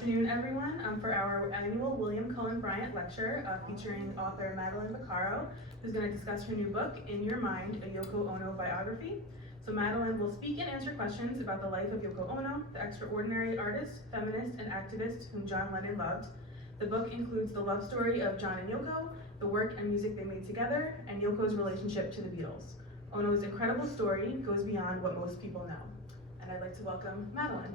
afternoon, everyone, for our annual William Cullen Bryant Lecture featuring author Madeline Bocaro, who's going to discuss her new book, In Your Mind, a Yoko Ono biography. So Madeline will speak and answer questions about the life of Yoko Ono, the extraordinary artist, feminist, and activist whom John Lennon loved. The book includes the love story of John and Yoko, the work and music they made together, and Yoko's relationship to the Beatles. Ono's incredible story goes beyond what most people know. And I'd like to welcome Madeline.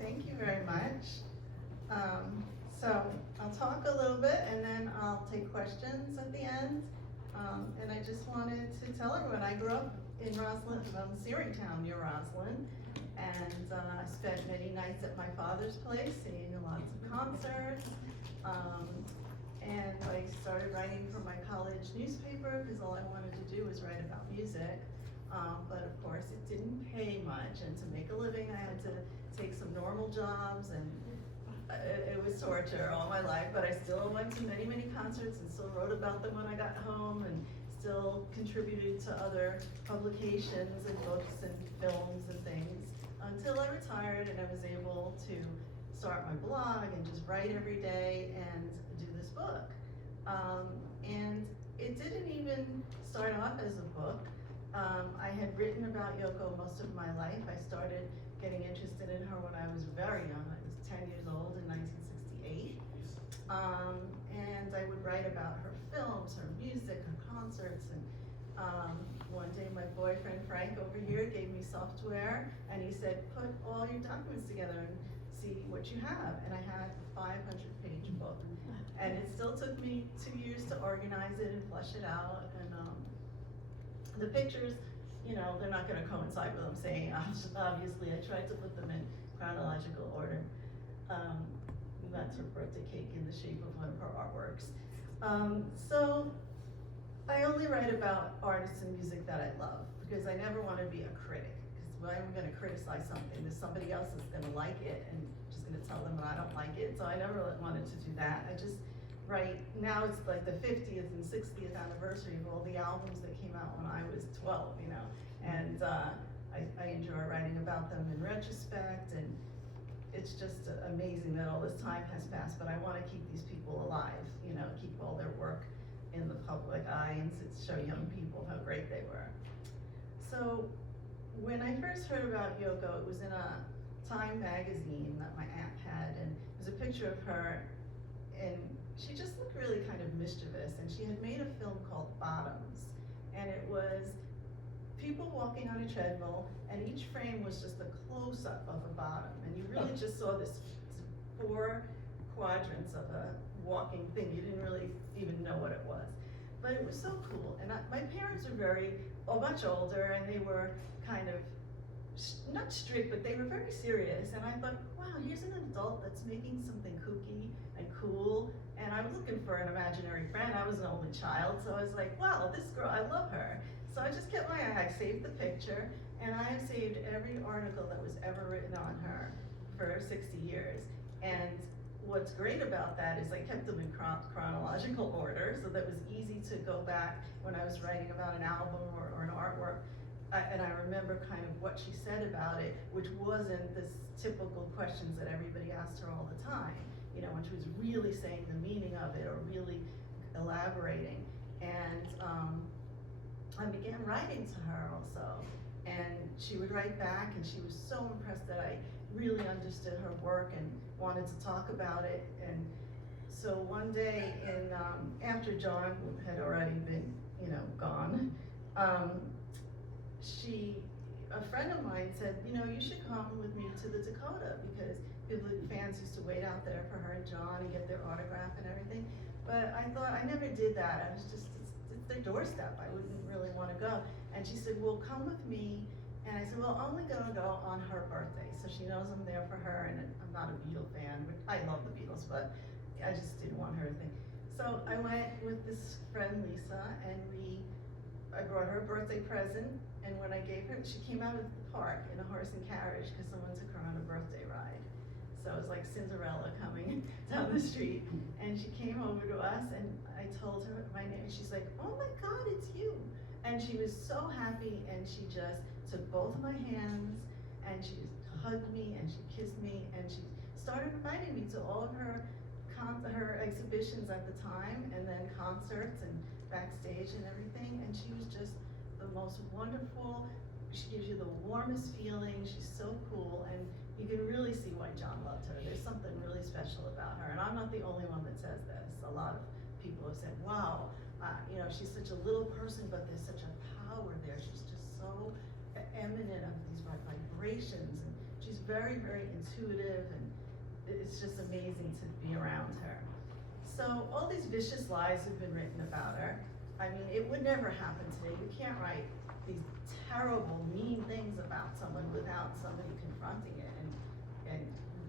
Thank you very much. So I'll talk a little bit and then I'll take questions at the end. And I just wanted to tell everyone I grew up in Roslyn, Searingtown near Roslyn, and I spent many nights at my father's place seeing lots of concerts. And I started writing for my college newspaper because all I wanted to do was write about music. But of course it didn't pay much, and to make a living I had to take some normal jobs, and it was torture all my life, but I still went to many, many concerts and still wrote about them when I got home and still contributed to other publications and books and films and things until I retired and I was able to start my blog and just write every day and do this book. And it didn't even start off as a book. I had written about Yoko most of my life. I started getting interested in her when I was very young. I was 10 years old in 1968. And I would write about her films, her music, her concerts. And one day my boyfriend Frank over here gave me software and he said, put all your documents together and see what you have. And I had a 500-page book. And it still took me 2 years to organize it and flesh it out. And the pictures, you know, they're not going to coincide with what I'm saying. Obviously, I tried to put them in chronological order. That's her birthday cake in the shape of one of her artworks. So I only write about artists and music that I love because I never want to be a critic. Because when I'm going to criticize something, there's somebody else that's going to like it and just going to tell them that I don't like it. So I never wanted to do that. I just write, now it's like the 50th and 60th anniversary of all the albums that came out when I was 12, you know. And I enjoy writing about them in retrospect, and it's just amazing that all this time has passed, but I want to keep these people alive, you know, keep all their work in the public eye and show young people how great they were. So when I first heard about Yoko, it was in a Time magazine that my aunt had, and it was a picture of her, and she just looked really kind of mischievous, and she had made a film called Bottoms, and it was people walking on a treadmill, and each frame was just a close-up of a bottom, and you really just saw this 4 quadrants of a walking thing. You didn't really even know what it was, but it was so cool. And my parents were much older, and they were kind of not strict, but they were very serious. And I thought, wow, here's an adult that's making something kooky and cool. And I was looking for an imaginary friend. I was an only child, so I was like, wow, this girl, I love her. So I just kept I saved the picture, and I have saved every article that was ever written on her for 60 years. And what's great about that is I kept them in chronological order, so that it was easy to go back when I was writing about an album or an artwork. And I remember kind of what she said about it, which wasn't this typical questions that everybody asked her all the time. You know, when she was really saying the meaning of it or really elaborating. And I began writing to her also, and she would write back, and she was so impressed that I really understood her work and wanted to talk about it. And so one day, after John had already been, you know, gone, a friend of mine said, you know, you should come with me to the Dakota because fans used to wait out there for her and John and get their autograph and everything. But I thought, I never did that. I was just, it's their doorstep. I wouldn't really want to go. And she said, well, come with me. And I said, well, I'm only gonna go on her birthday. So she knows I'm there for her, and I'm not a Beatle fan. I love the Beatles, but I just didn't want her to think. So I went with this friend, Lisa, and I brought her a birthday present. And when I gave her, she came out of the park in a horse and carriage because someone took her on a birthday ride. So it was like Cinderella coming down the street. And she came over to us, and I told her my name. She's like, oh my God, it's you. And she was so happy, and she just took both of my hands, and she hugged me, and she kissed me, and she started inviting me to all of her exhibitions at the time, and then concerts and backstage and everything, and she was just the most wonderful. She gives you the warmest feeling. She's so cool, and you can really see why John loved her. There's something really special about her, and I'm not the only one that says this. A lot of people have said, wow, she's such a little person, but there's such a power there. She's just so eminent of these vibrations, and she's very, very intuitive, and it's just amazing to be around her. So all these vicious lies have been written about her. I mean, it would never happen today. You can't write these terrible, mean things about someone without somebody confronting it and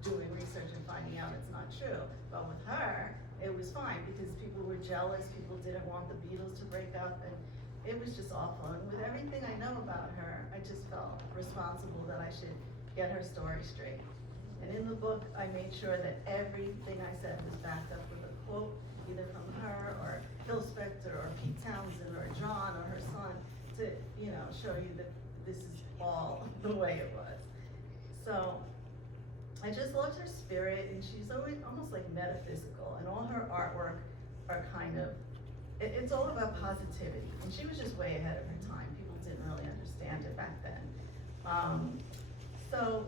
doing research and finding out it's not true. But with her, it was fine because people were jealous, people didn't want the Beatles to break up, and it was just awful. And with everything I know about her, I just felt responsible that I should get her story straight. And in the book, I made sure that everything I said was backed up with a quote, either from her or Phil Spector or Pete Townsend or John or her son, to show you that this is all the way it was. So I just loved her spirit, and she's always almost like metaphysical, and all her artwork are kind of, it's all about positivity, and she was just way ahead of her time. People didn't really understand it back then. So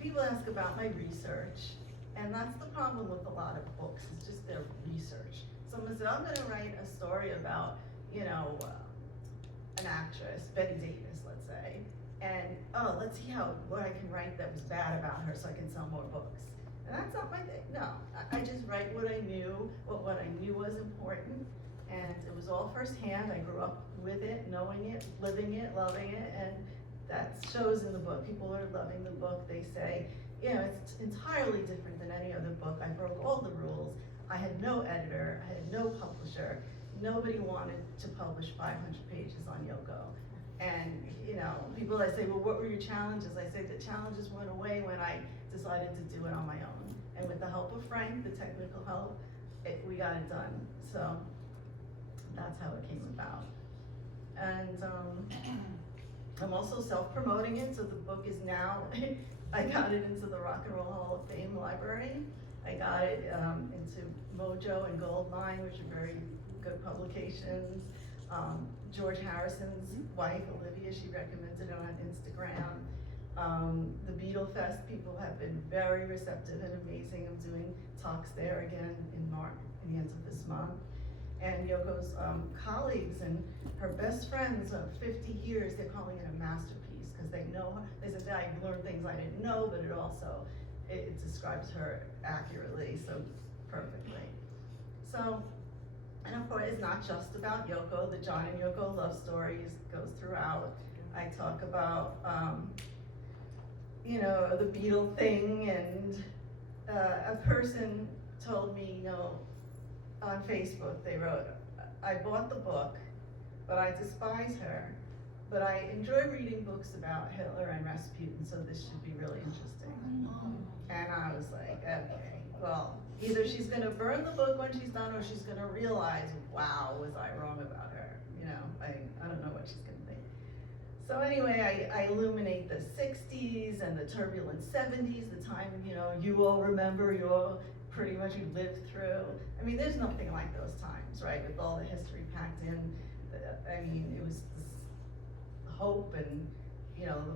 people ask about my research, and that's the problem with a lot of books, it's just their research. Someone said, I'm gonna write a story about, an actress, Betty Davis, let's say, and let's see what I can write that was bad about her so I can sell more books. And that's not my thing, no. I just write what I knew, what I knew was important, and it was all firsthand. I grew up with it, knowing it, living it, loving it, and that shows in the book. People are loving the book. They say, it's entirely different than any other book. I broke all the rules. I had no editor, I had no publisher. Nobody wanted to publish 500 pages on Yoko. And, people I say, well, what were your challenges? I say the challenges went away when I decided to do it on my own. And with the help of Frank, the technical help, we got it done. So that's how it came about. And I'm also self-promoting it, so the book is now, I got it into the Rock and Roll Hall of Fame library. I got it into Mojo and Goldmine, which are very good publications. George Harrison's wife, Olivia, she recommended it on Instagram. The Beatle Fest people have been very receptive and amazing. I'm doing talks there again in March, in the end of this month. And Yoko's colleagues and her best friends of 50 years, they're calling it a masterpiece because they know her. They said, I learned things I didn't know, but it also, it describes her accurately, so perfectly. So, and of course, it's not just about Yoko. The John and Yoko love stories goes throughout. I talk about, the Beatle thing, and a person told me, on Facebook, they wrote, I bought the book, but I despise her, but I enjoy reading books about Hitler and Rasputin, so this should be really interesting. And I was like, okay, well, either she's gonna burn the book when she's done, or she's gonna realize, wow, was I wrong about her? I don't know what she's gonna think. So anyway, I illuminate the 60s and the turbulent 70s, the time, you all remember, you all pretty much you lived through. I mean, there's nothing like those times, right? With all the history packed in. I mean, it was this hope and,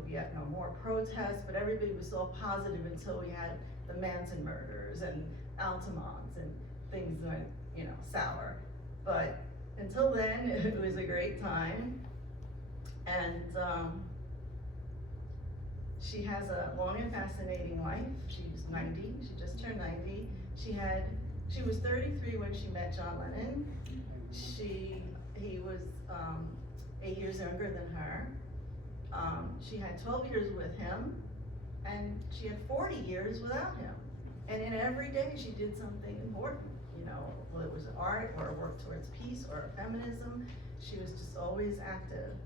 we had no more protests, but everybody was so positive until we had the Manson murders and Altamont and things went, sour. But until then, it was a great time. And she has a long and fascinating life. She's 90, she just turned 90. She was 33 when she met John Lennon. He was 8 years younger than her. She had 12 years with him, and she had 40 years without him. And in every day she did something important, whether it was art or work towards peace or feminism. She was just always active.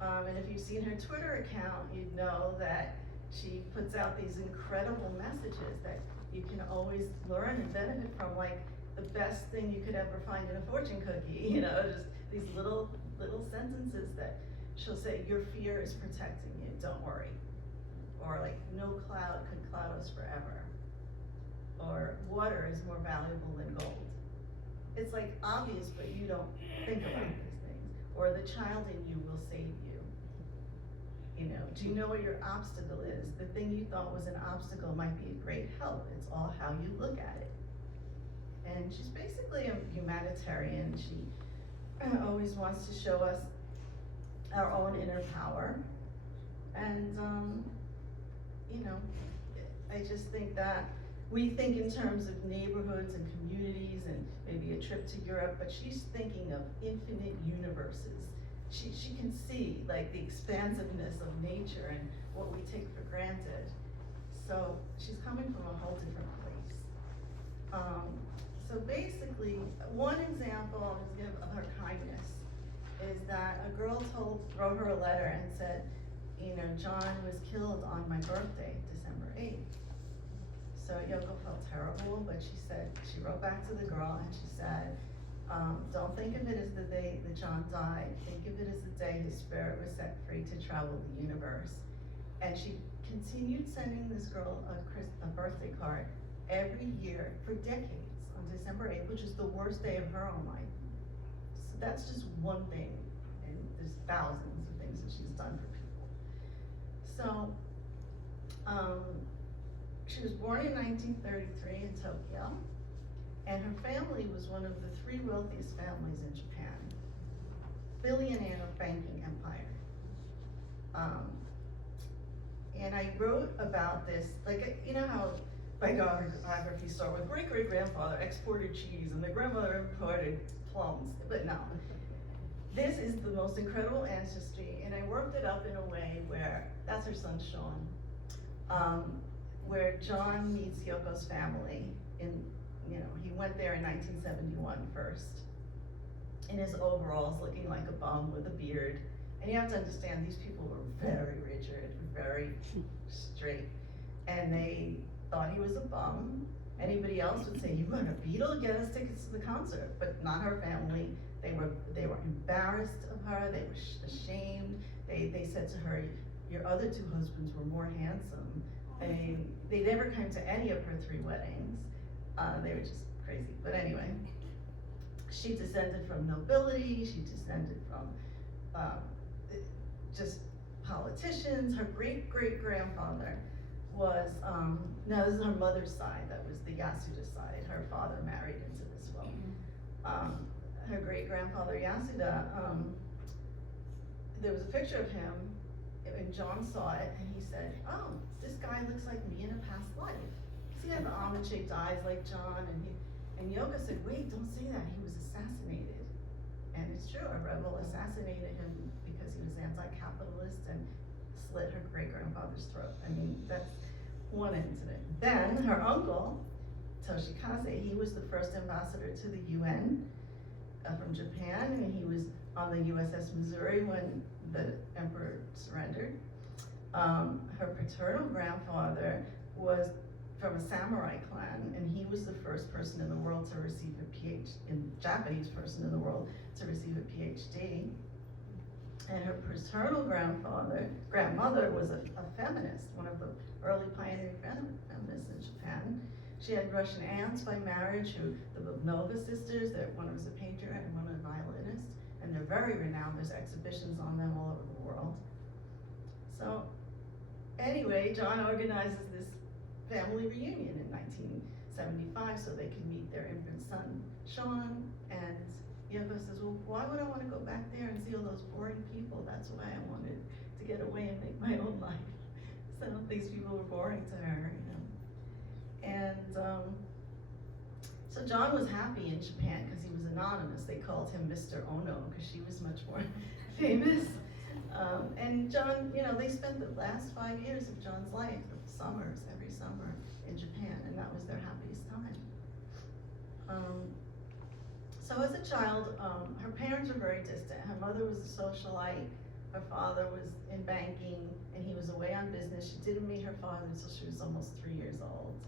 And if you've seen her Twitter account, you'd know that she puts out these incredible messages that you can always learn and benefit from, like the best thing you could ever find in a fortune cookie, just these little sentences that she'll say, your fear is protecting you, don't worry. Or like, no cloud could cloud us forever. Or water is more valuable than gold. It's like obvious, but you don't think about these things. Or the child in you will save you. You know, do you know what your obstacle is? The thing you thought was an obstacle might be a great help. It's all how you look at it. And she's basically a humanitarian. She always wants to show us our own inner power. And, you know, I just think that we think in terms of neighborhoods and communities and maybe a trip to Europe, but she's thinking of infinite universes. She can see like the expansiveness of nature and what we take for granted. So she's coming from a whole different place. So basically, one example I'll just give of her kindness is that a girl wrote her a letter and said, you know, John was killed on my birthday, December 8th. So Yoko felt terrible, but she wrote back to the girl and she said, don't think of it as the day that John died. Think of it as the day his spirit was set free to travel the universe. And she continued sending this girl a birthday card every year for decades on December 8th, which is the worst day of her own life. So that's just one thing, and there's thousands of things that she's done for people. So, she was born in 1933 in Tokyo. And her family was one of the 3 wealthiest families in Japan. Billionaire banking empire. And I wrote about this, like, you know how biographies start with great-great-grandfather exported cheese and the grandmother imported plums, but no. This is the most incredible ancestry, and I worked it up in a way where, that's her son Sean, where John meets Yoko's family in, you know, he went there in 1971 first, in his overalls, looking like a bum with a beard. And you have to understand, these people were very rigid, very straight, and they thought he was a bum. Anybody else would say, you got a Beatle, get us tickets to the concert, but not her family. They were embarrassed of her, they were ashamed. They said to her, your other 2 husbands were more handsome. I mean, they never came to any of her 3 weddings. They were just crazy, but anyway. She descended from nobility, she descended from just politicians. Her great-great-grandfather was, now this is her mother's side, that was the Yasuda side. Her father married into this wealth. Her great-grandfather Yasuda, there was a picture of him, and John saw it, and he said, oh, this guy looks like me in a past life. He had the almond-shaped eyes like John, and Yoko said, wait, don't say that, he was assassinated. And it's true, a rebel assassinated him because he was anti-capitalist and slit her great-grandfather's throat. I mean, that's one incident. Then her uncle, Toshikaze, he was the first ambassador to the UN from Japan, and he was on the USS Missouri when the emperor surrendered. Her paternal grandfather was from a samurai clan, and he was the first person in the world to receive a Japanese person in the world to receive a PhD. And her paternal grandmother was a feminist, one of the early pioneering feminists in Japan. She had Russian aunts by marriage, the Nova sisters, one was a painter and one a violinist, and they're very renowned. There's exhibitions on them all over the world. So anyway, John organizes this family reunion in 1975 so they could meet their infant son, Sean, and Yoko says, well, why would I want to go back there and see all those boring people? That's why I wanted to get away and make my own life. So these people were boring to her, you know. And so John was happy in Japan because he was anonymous. They called him Mr. Ono because she was much more famous. And John, you know, they spent the last 5 years of John's life, the summers, every summer in Japan, and that was their happiest time. So as a child, her parents were very distant. Her mother was a socialite, her father was in banking, and he was away on business. She didn't meet her father until she was almost 3 years old.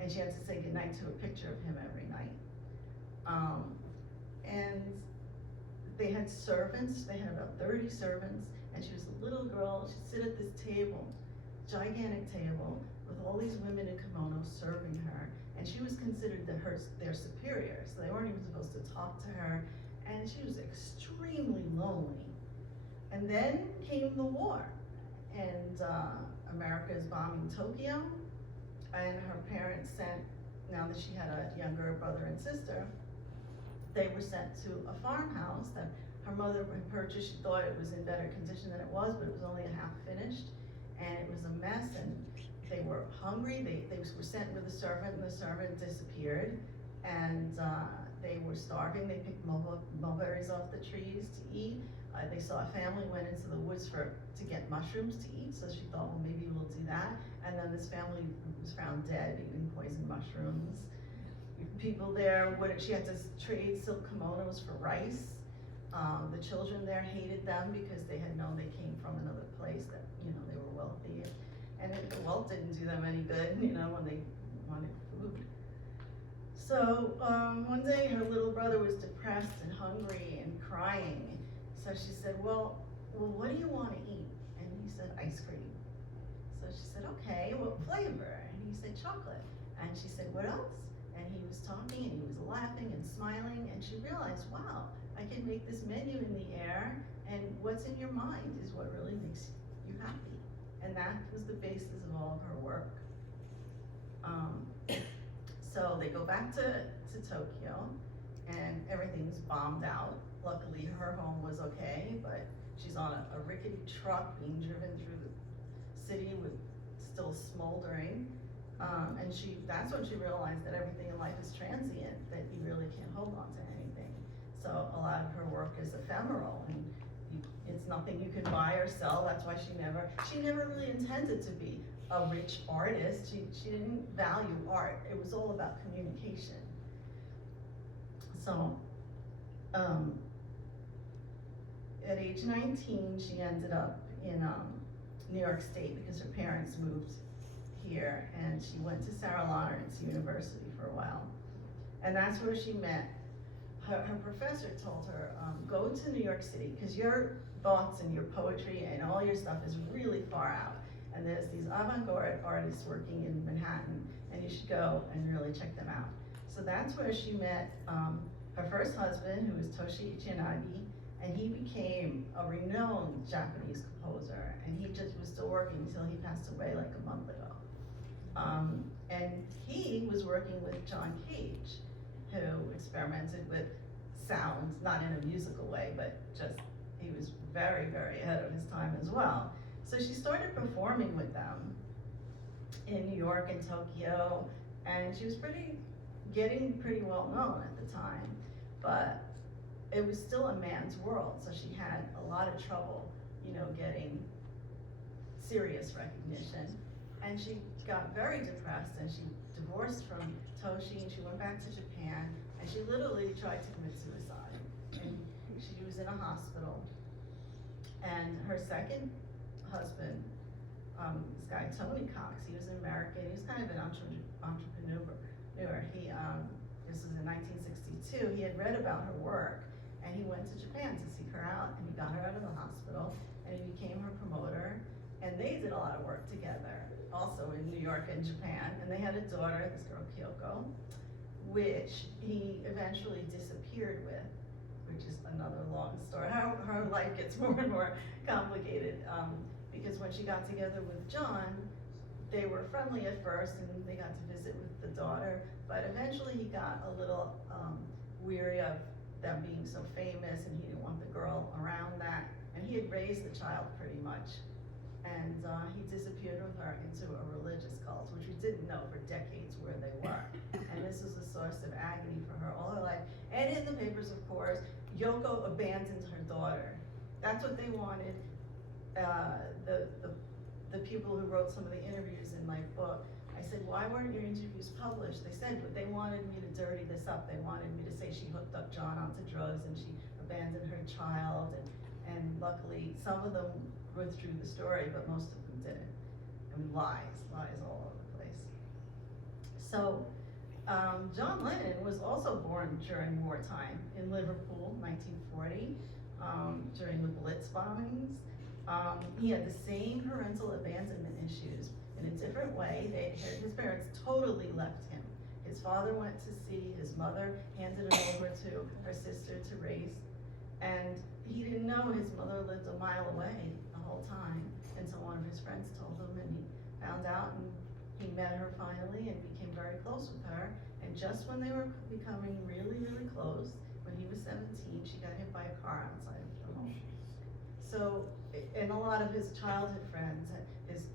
And she had to say goodnight to a picture of him every night. And they had servants, they had about 30 servants, and she was a little girl. She'd sit at this table, gigantic table, with all these women in kimonos serving her, and she was considered their superior, so they weren't even supposed to talk to her, and she was extremely lonely. And then came the war, and America is bombing Tokyo, and her parents sent, now that she had a younger brother and sister, they were sent to a farmhouse that her mother had purchased. She thought it was in better condition than it was, but it was only a half finished, and it was a mess, and they were hungry. They were sent with a servant, and the servant disappeared, and they were starving. They picked mulberries off the trees to eat. They saw a family went into the woods to get mushrooms to eat, so she thought, well, maybe we'll do that. And then this family was found dead eating poisoned mushrooms. People there, she had to trade silk kimonos for rice. The children there hated them because they had known they came from another place that, they were wealthy. And the wealth didn't do them any good, when they wanted food. So one day her little brother was depressed and hungry and crying. So she said, well, what do you want to eat? And he said, ice cream. So she said, okay, what flavor? And he said, chocolate. And she said, what else? And he was talking and he was laughing and smiling, and she realized, wow, I can make this menu in the air, and what's in your mind is what really makes you happy. And that was the basis of all of her work. So they go back to Tokyo, and everything's bombed out. Luckily, her home was okay, but she's on a rickety truck being driven through the city with still smoldering. And that's when she realized that everything in life is transient, that you really can't hold on to anything. So a lot of her work is ephemeral, and it's nothing you can buy or sell. That's why she never really intended to be a rich artist. She didn't value art. It was all about communication. So at age 19, she ended up in New York State because her parents moved here, and she went to Sarah Lawrence University for a while. And that's where she met. Her professor told her, go to New York City, because your thoughts and your poetry and all your stuff is really far out. And there's these avant-garde artists working in Manhattan, and you should go and really check them out. So that's where she met her first husband, who was Toshi Ichianagi, and he became a renowned Japanese composer, and he just was still working until he passed away like a month ago. And he was working with John Cage, who experimented with sound, not in a musical way, but just, he was very, very ahead of his time as well. So she started performing with them in New York and Tokyo, and she was getting pretty well known at the time, but it was still a man's world, so she had a lot of trouble, getting serious recognition. And she got very depressed, and she divorced from Toshi, and she went back to Japan, and she literally tried to commit suicide. And she was in a hospital. And her second husband, this guy, Tony Cox, he was an American, he was kind of an entrepreneur. This was in 1962, he had read about her work, and he went to Japan to seek her out, and he got her out of the hospital, and he became her promoter, and they did a lot of work together, also in New York and Japan, and they had a daughter, this girl Kyoko, which he eventually disappeared with, which is another long story. Her life gets more and more complicated, because when she got together with John, they were friendly at first, and they got to visit with the daughter, but eventually he got a little weary of them being so famous, and he didn't want the girl around that, and he had raised the child pretty much, and he disappeared with her into a religious cult, which we didn't know for decades where they were, and this was a source of agony for her all her life. And in the papers, of course, Yoko abandoned her daughter. That's what they wanted. The people who wrote some of the interviews in my book, I said, why weren't your interviews published? They said, but they wanted me to dirty this up. They wanted me to say she hooked up John onto drugs and she abandoned her child. And luckily, some of them withdrew the story, but most of them didn't. And lies all over the place. So John Lennon was also born during wartime in Liverpool, 1940, during the Blitz bombings. He had the same parental abandonment issues in a different way. His parents totally left him. His father went to sea, his mother handed him over to her sister to raise, and he didn't know his mother lived a mile away the whole time until one of his friends told him, and he found out, and he met her finally and became very close with her. And just when they were becoming really, really close, when he was 17, she got hit by a car outside of the home. So, and a lot of his childhood friends, his,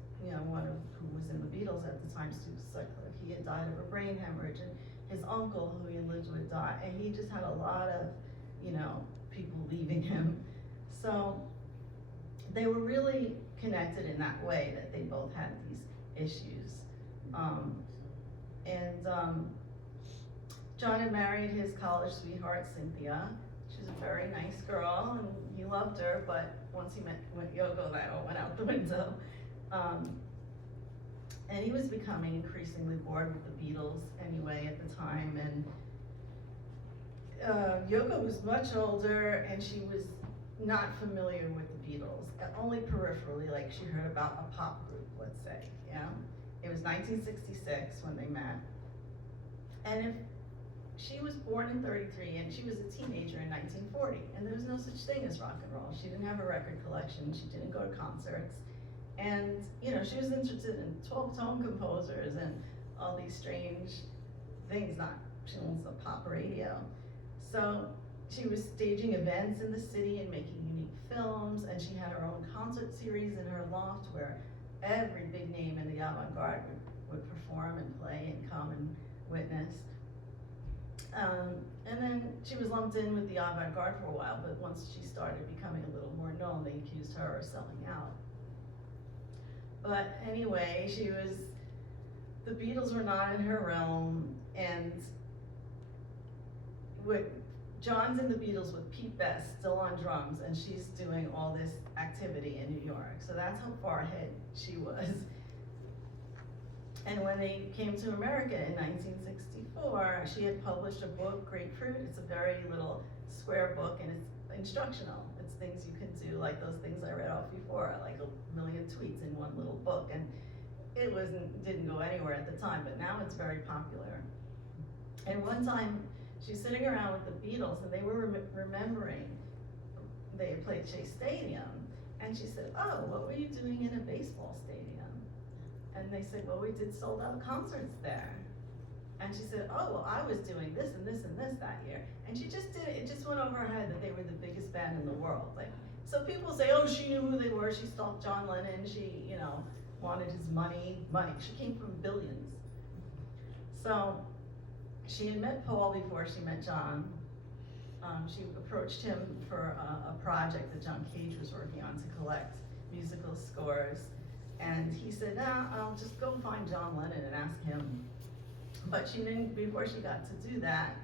one of who was in the Beatles at the time, Stu Sutcliffe, he had died of a brain hemorrhage, and his uncle who he lived with died, and he just had a lot of, people leaving him. So they were really connected in that way, that they both had these issues. John had married his college sweetheart, Cynthia. She's a very nice girl, and he loved her, but once he met Yoko, that all went out the window. And he was becoming increasingly bored with the Beatles anyway at the time, and Yoko was much older, and she was not familiar with the Beatles, only peripherally, like she heard about a pop group, let's say, yeah? It was 1966 when they met. And if she was born in 33 and she was a teenager in 1940, and there was no such thing as rock and roll. She didn't have a record collection, she didn't go to concerts, and she was interested in 12-tone composers and all these strange things, she owns the pop radio. So she was staging events in the city and making unique films, and she had her own concert series in her loft where every big name in the avant-garde would perform and play and come and witness. And then she was lumped in with the avant-garde for a while, but once she started becoming a little more known, they accused her of selling out. But anyway, the Beatles were not in her realm, and John's in the Beatles with Pete Best still on drums, and she's doing all this activity in New York. So that's how far ahead she was. And when they came to America in 1964, she had published a book, Grapefruit. It's a very little square book, and it's instructional. It's things you can do, like those things I read off before, like a million tweets in one little book. And it didn't go anywhere at the time, but now it's very popular. And one time, she's sitting around with the Beatles, and they were remembering they had played Shea Stadium, and she said, "Oh, what were you doing in a baseball stadium?" And they said, "Well, we did sold-out concerts there." And she said, "Oh, well, I was doing this and this and this that year." And she just did it. It just went over her head that they were the biggest band in the world. Like, so people say, "Oh, she knew who they were. She stalked John Lennon. She, wanted his money. She came from billions." So she had met Paul before she met John. She approached him for a project that John Cage was working on to collect musical scores. And he said, "Nah, I'll just go find John Lennon and ask him." But she didn't, before she got to do that,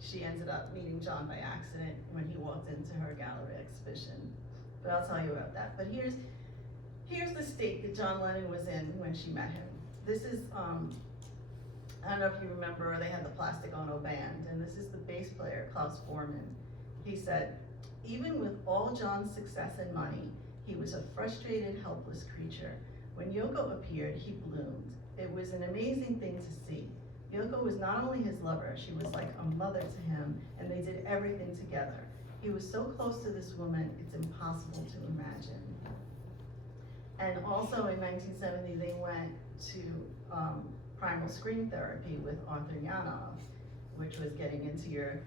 she ended up meeting John by accident when he walked into her gallery exhibition. But I'll tell you about that. But here's the state that John Lennon was in when she met him. This is, I don't know if you remember, they had the Plastic Ono band, and this is the bass player, Klaus Foreman. He said, "Even with all John's success and money, he was a frustrated, helpless creature. When Yoko appeared, he bloomed. It was an amazing thing to see. Yoko was not only his lover, she was like a mother to him, and they did everything together. He was so close to this woman, it's impossible to imagine." And also in 1970, they went to primal screen therapy with Arthur Yanov, which was getting into your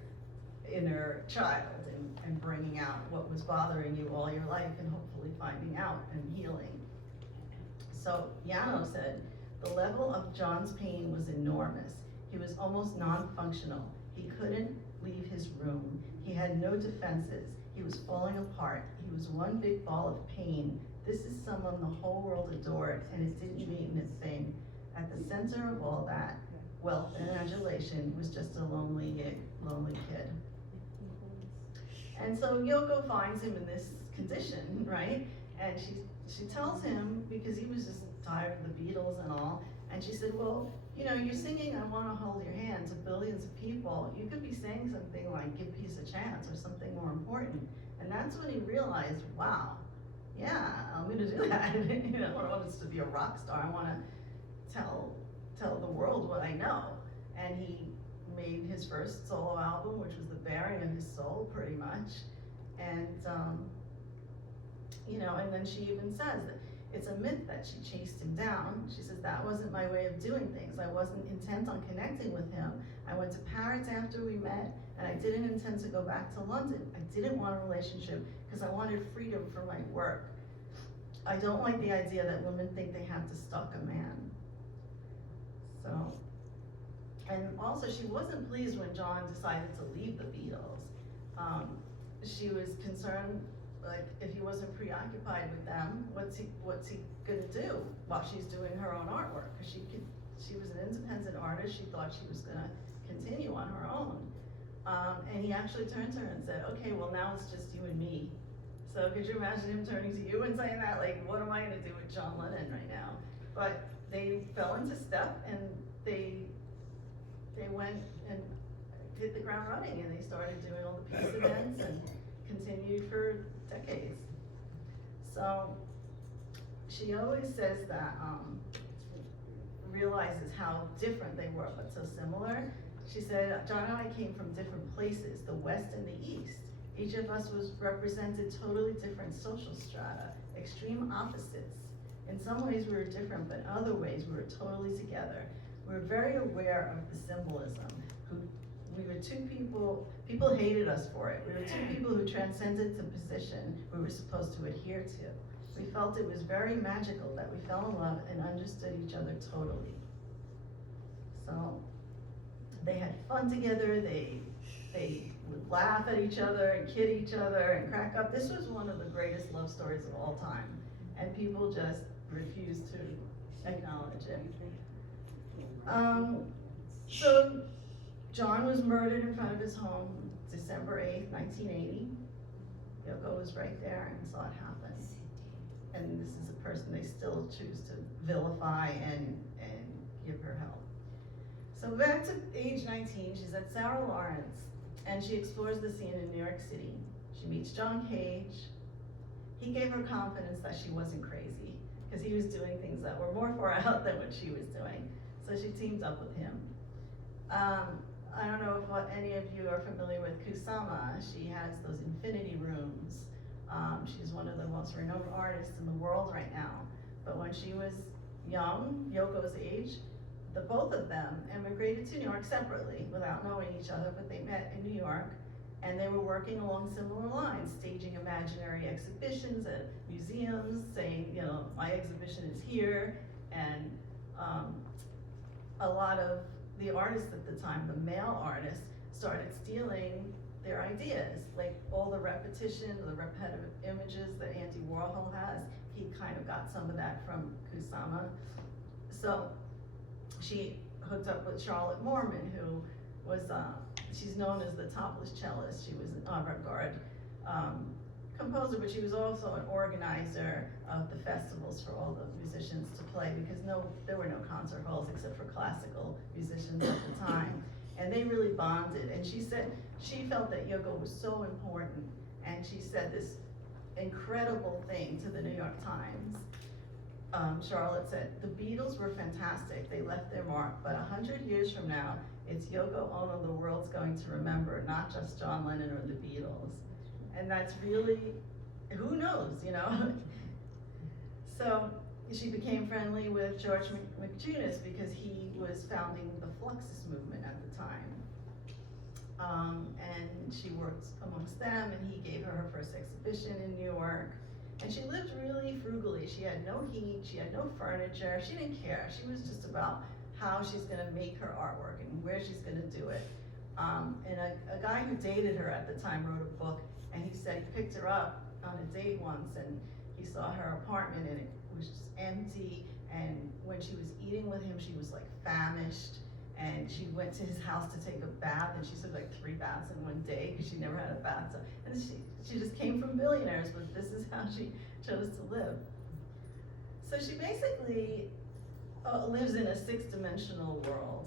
inner child and bringing out what was bothering you all your life and hopefully finding out and healing. So Yanov said, "The level of John's pain was enormous. He was almost non-functional. He couldn't leave his room. He had no defenses. He was falling apart. He was one big ball of pain. This is someone the whole world adored, and it didn't mean a thing. At the center of all that, wealth and adulation, was just a lonely kid." And so Yoko finds him in this condition, right? And she tells him, because he was just tired of the Beatles and all, and she said, "Well, you're singing 'I Want to Hold Your Hand' to billions of people. You could be saying something like 'Give Peace a Chance' or something more important." And that's when he realized, wow, yeah, I'm gonna do that. You know, I don't want us to be a rock star. I wanna tell the world what I know. And he made his first solo album, which was the bearing of his soul, pretty much. And, you know, and then she even says that it's a myth that she chased him down. She says, that wasn't my way of doing things. I wasn't intent on connecting with him. I went to Paris after we met, and I didn't intend to go back to London. I didn't want a relationship because I wanted freedom for my work. I don't like the idea that women think they have to stalk a man. So, and also she wasn't pleased when John decided to leave the Beatles. She was concerned, like, if he wasn't preoccupied with them, what's he gonna do while she's doing her own artwork? Because she was an independent artist. She thought she was gonna continue on her own. And he actually turned to her and said, okay, well now it's just you and me. So could you imagine him turning to you and saying that? Like, what am I gonna do with John Lennon right now? But they fell into step, and they went and hit the ground running, and they started doing all the peace events and continued for decades. So she always says that, realizes how different they were, but so similar. She said, John and I came from different places, the West and the East. Each of us was represented totally different social strata, extreme opposites. In some ways we were different, but in other ways we were totally together. We were very aware of the symbolism. We were two people hated us for it. We were two people who transcended the position we were supposed to adhere to. We felt it was very magical that we fell in love and understood each other totally. So they had fun together, they would laugh at each other and kid each other and crack up. This was one of the greatest love stories of all time, and people just refused to acknowledge it. So John was murdered in front of his home December 8th, 1980. Yoko was right there and saw it happen. And this is a person they still choose to vilify and give her help. So back to age 19, she's at Sarah Lawrence, and she explores the scene in New York City. She meets John Cage. He gave her confidence that she wasn't crazy, because he was doing things that were more far out than what she was doing. So she teamed up with him. I don't know if any of you are familiar with Kusama. She has those infinity rooms. She's one of the most renowned artists in the world right now. But when she was young, Yoko's age, the both of them immigrated to New York separately without knowing each other, but they met in New York, and they were working along similar lines, staging imaginary exhibitions at museums, saying, you know, my exhibition is here, and a lot of the artists at the time, the male artists, started stealing their ideas, like all the repetition, the repetitive images that Andy Warhol has. He kind of got some of that from Kusama. So she hooked up with Charlotte Moorman, who was, she's known as the topless cellist. She was an avant-garde composer, but she was also an organizer of the festivals for all the musicians to play, because there were no concert halls except for classical musicians at the time. And they really bonded. And she said she felt that Yoko was so important, and she said this incredible thing to the New York Times. Charlotte said, the Beatles were fantastic, they left their mark, but 100 years from now, it's Yoko Ono the world's going to remember, not just John Lennon or the Beatles. And that's really, who knows, you know? So she became friendly with George McJunis because he was founding the Fluxus movement at the time. And she worked amongst them, and he gave her her first exhibition in New York. And she lived really frugally. She had no heat, she had no furniture, she didn't care. She was just about how she's gonna make her artwork and where she's gonna do it. And a guy who dated her at the time wrote a book, and he said he picked her up on a date once, and he saw her apartment, and it was just empty. And when she was eating with him, she was like famished. And she went to his house to take a bath, and she took like 3 baths in one day because she never had a bathtub. And she just came from billionaires, but this is how she chose to live. So she basically lives in a 6-dimensional world.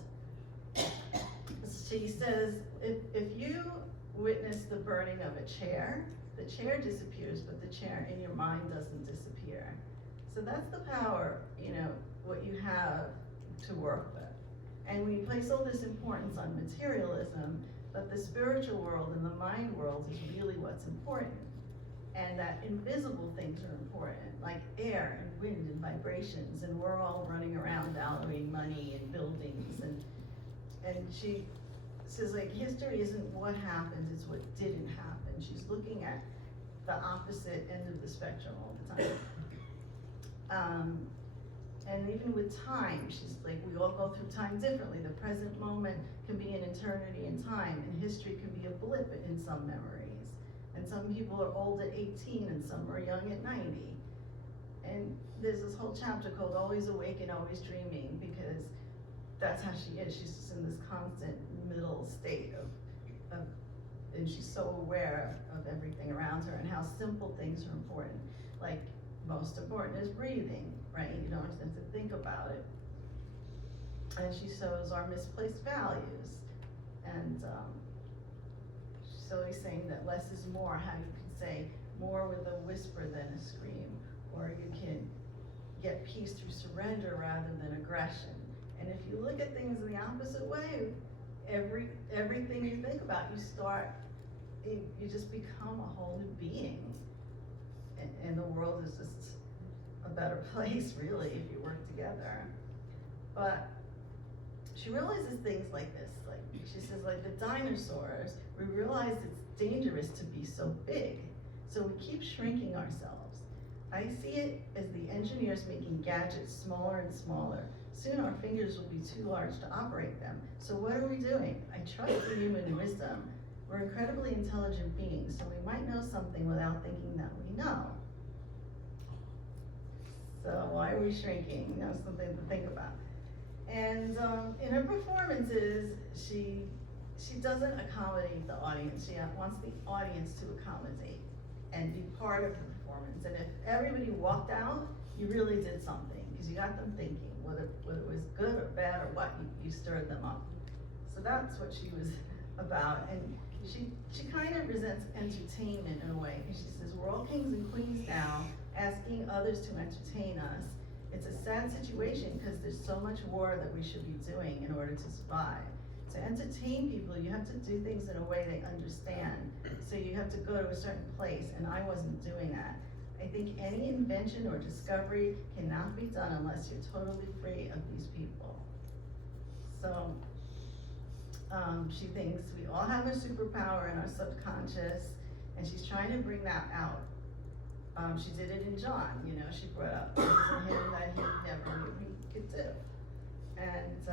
She says, if you witness the burning of a chair, the chair disappears, but the chair in your mind doesn't disappear. So that's the power, what you have to work with. And we place all this importance on materialism, but the spiritual world and the mind world is really what's important. And that invisible things are important, like air and wind and vibrations, and we're all running around valuing money and buildings, and she says, like, history isn't what happened, it's what didn't happen. She's looking at the opposite end of the spectrum all the time. And even with time, she's like, we all go through time differently. The present moment can be an eternity in time, and history can be a blip in some memories. And some people are old at 18 and some are young at 90. And there's this whole chapter called Always Awake and Always Dreaming, because that's how she is. She's just in this constant middle state of and she's so aware of everything around her and how simple things are important. Like, most important is breathing, right? You don't have to think about it. And she shows our misplaced values. And she's always saying that less is more, how you can say more with a whisper than a scream, or you can get peace through surrender rather than aggression. And if you look at things in the opposite way, everything you think about, you just become a whole new being. And the world is just a better place, really, if you work together. But she realizes things like this, like she says, like the dinosaurs, we realize it's dangerous to be so big, so we keep shrinking ourselves. I see it as the engineers making gadgets smaller and smaller. Soon our fingers will be too large to operate them. So what are we doing? I trust the human wisdom. We're incredibly intelligent beings, so we might know something without thinking that we know. So why are we shrinking? That's something to think about. And in her performances, she doesn't accommodate the audience. She wants the audience to accommodate and be part of the performance. And if everybody walked out, you really did something, because you got them thinking, whether it was good or bad or what, you stirred them up. So that's what she was about. And she kind of resents entertainment in a way. She says, we're all kings and queens now, asking others to entertain us. It's a sad situation because there's so much war that we should be doing in order to survive. To entertain people, you have to do things in a way they understand. So you have to go to a certain place, and I wasn't doing that. I think any invention or discovery cannot be done unless you're totally free of these people. So she thinks we all have a superpower in our subconscious, and she's trying to bring that out. She did it in John, she brought up things in him that he never knew he could do. And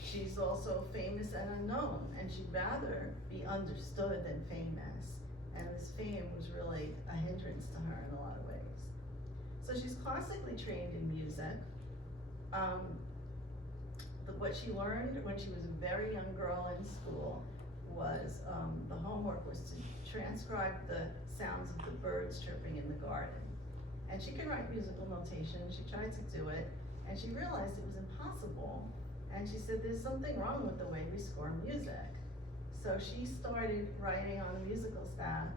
she's also famous and unknown, and she'd rather be understood than famous. And this fame was really a hindrance to her in a lot of ways. So she's classically trained in music. What she learned when she was a very young girl in school was the homework was to transcribe the sounds of the birds chirping in the garden. And she could write musical notation. She tried to do it, and she realized it was impossible. And she said, there's something wrong with the way we score music. So she started writing on the musical staff,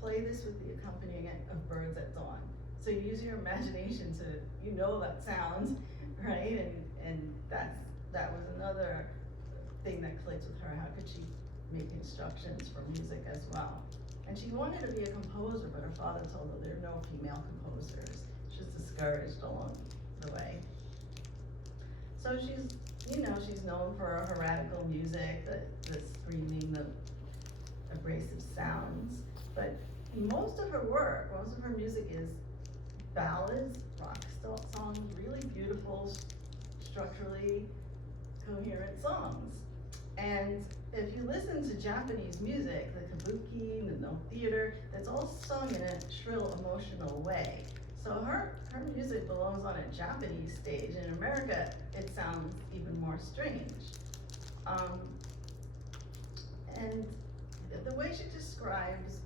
play this with the accompaniment of birds at dawn. So you use your imagination to, that sounds, right? And that was another thing that clicked with her. How could she make instructions for music as well? And she wanted to be a composer, but her father told her there are no female composers. She was discouraged along the way. So she's known for her radical music, the screaming, the abrasive sounds. But most of her music is ballads, rock songs, really beautiful, structurally coherent songs. And if you listen to Japanese music, the kabuki, the no theater, that's all sung in a shrill, emotional way. So her music belongs on a Japanese stage. In America, it sounds even more strange. And the way she describes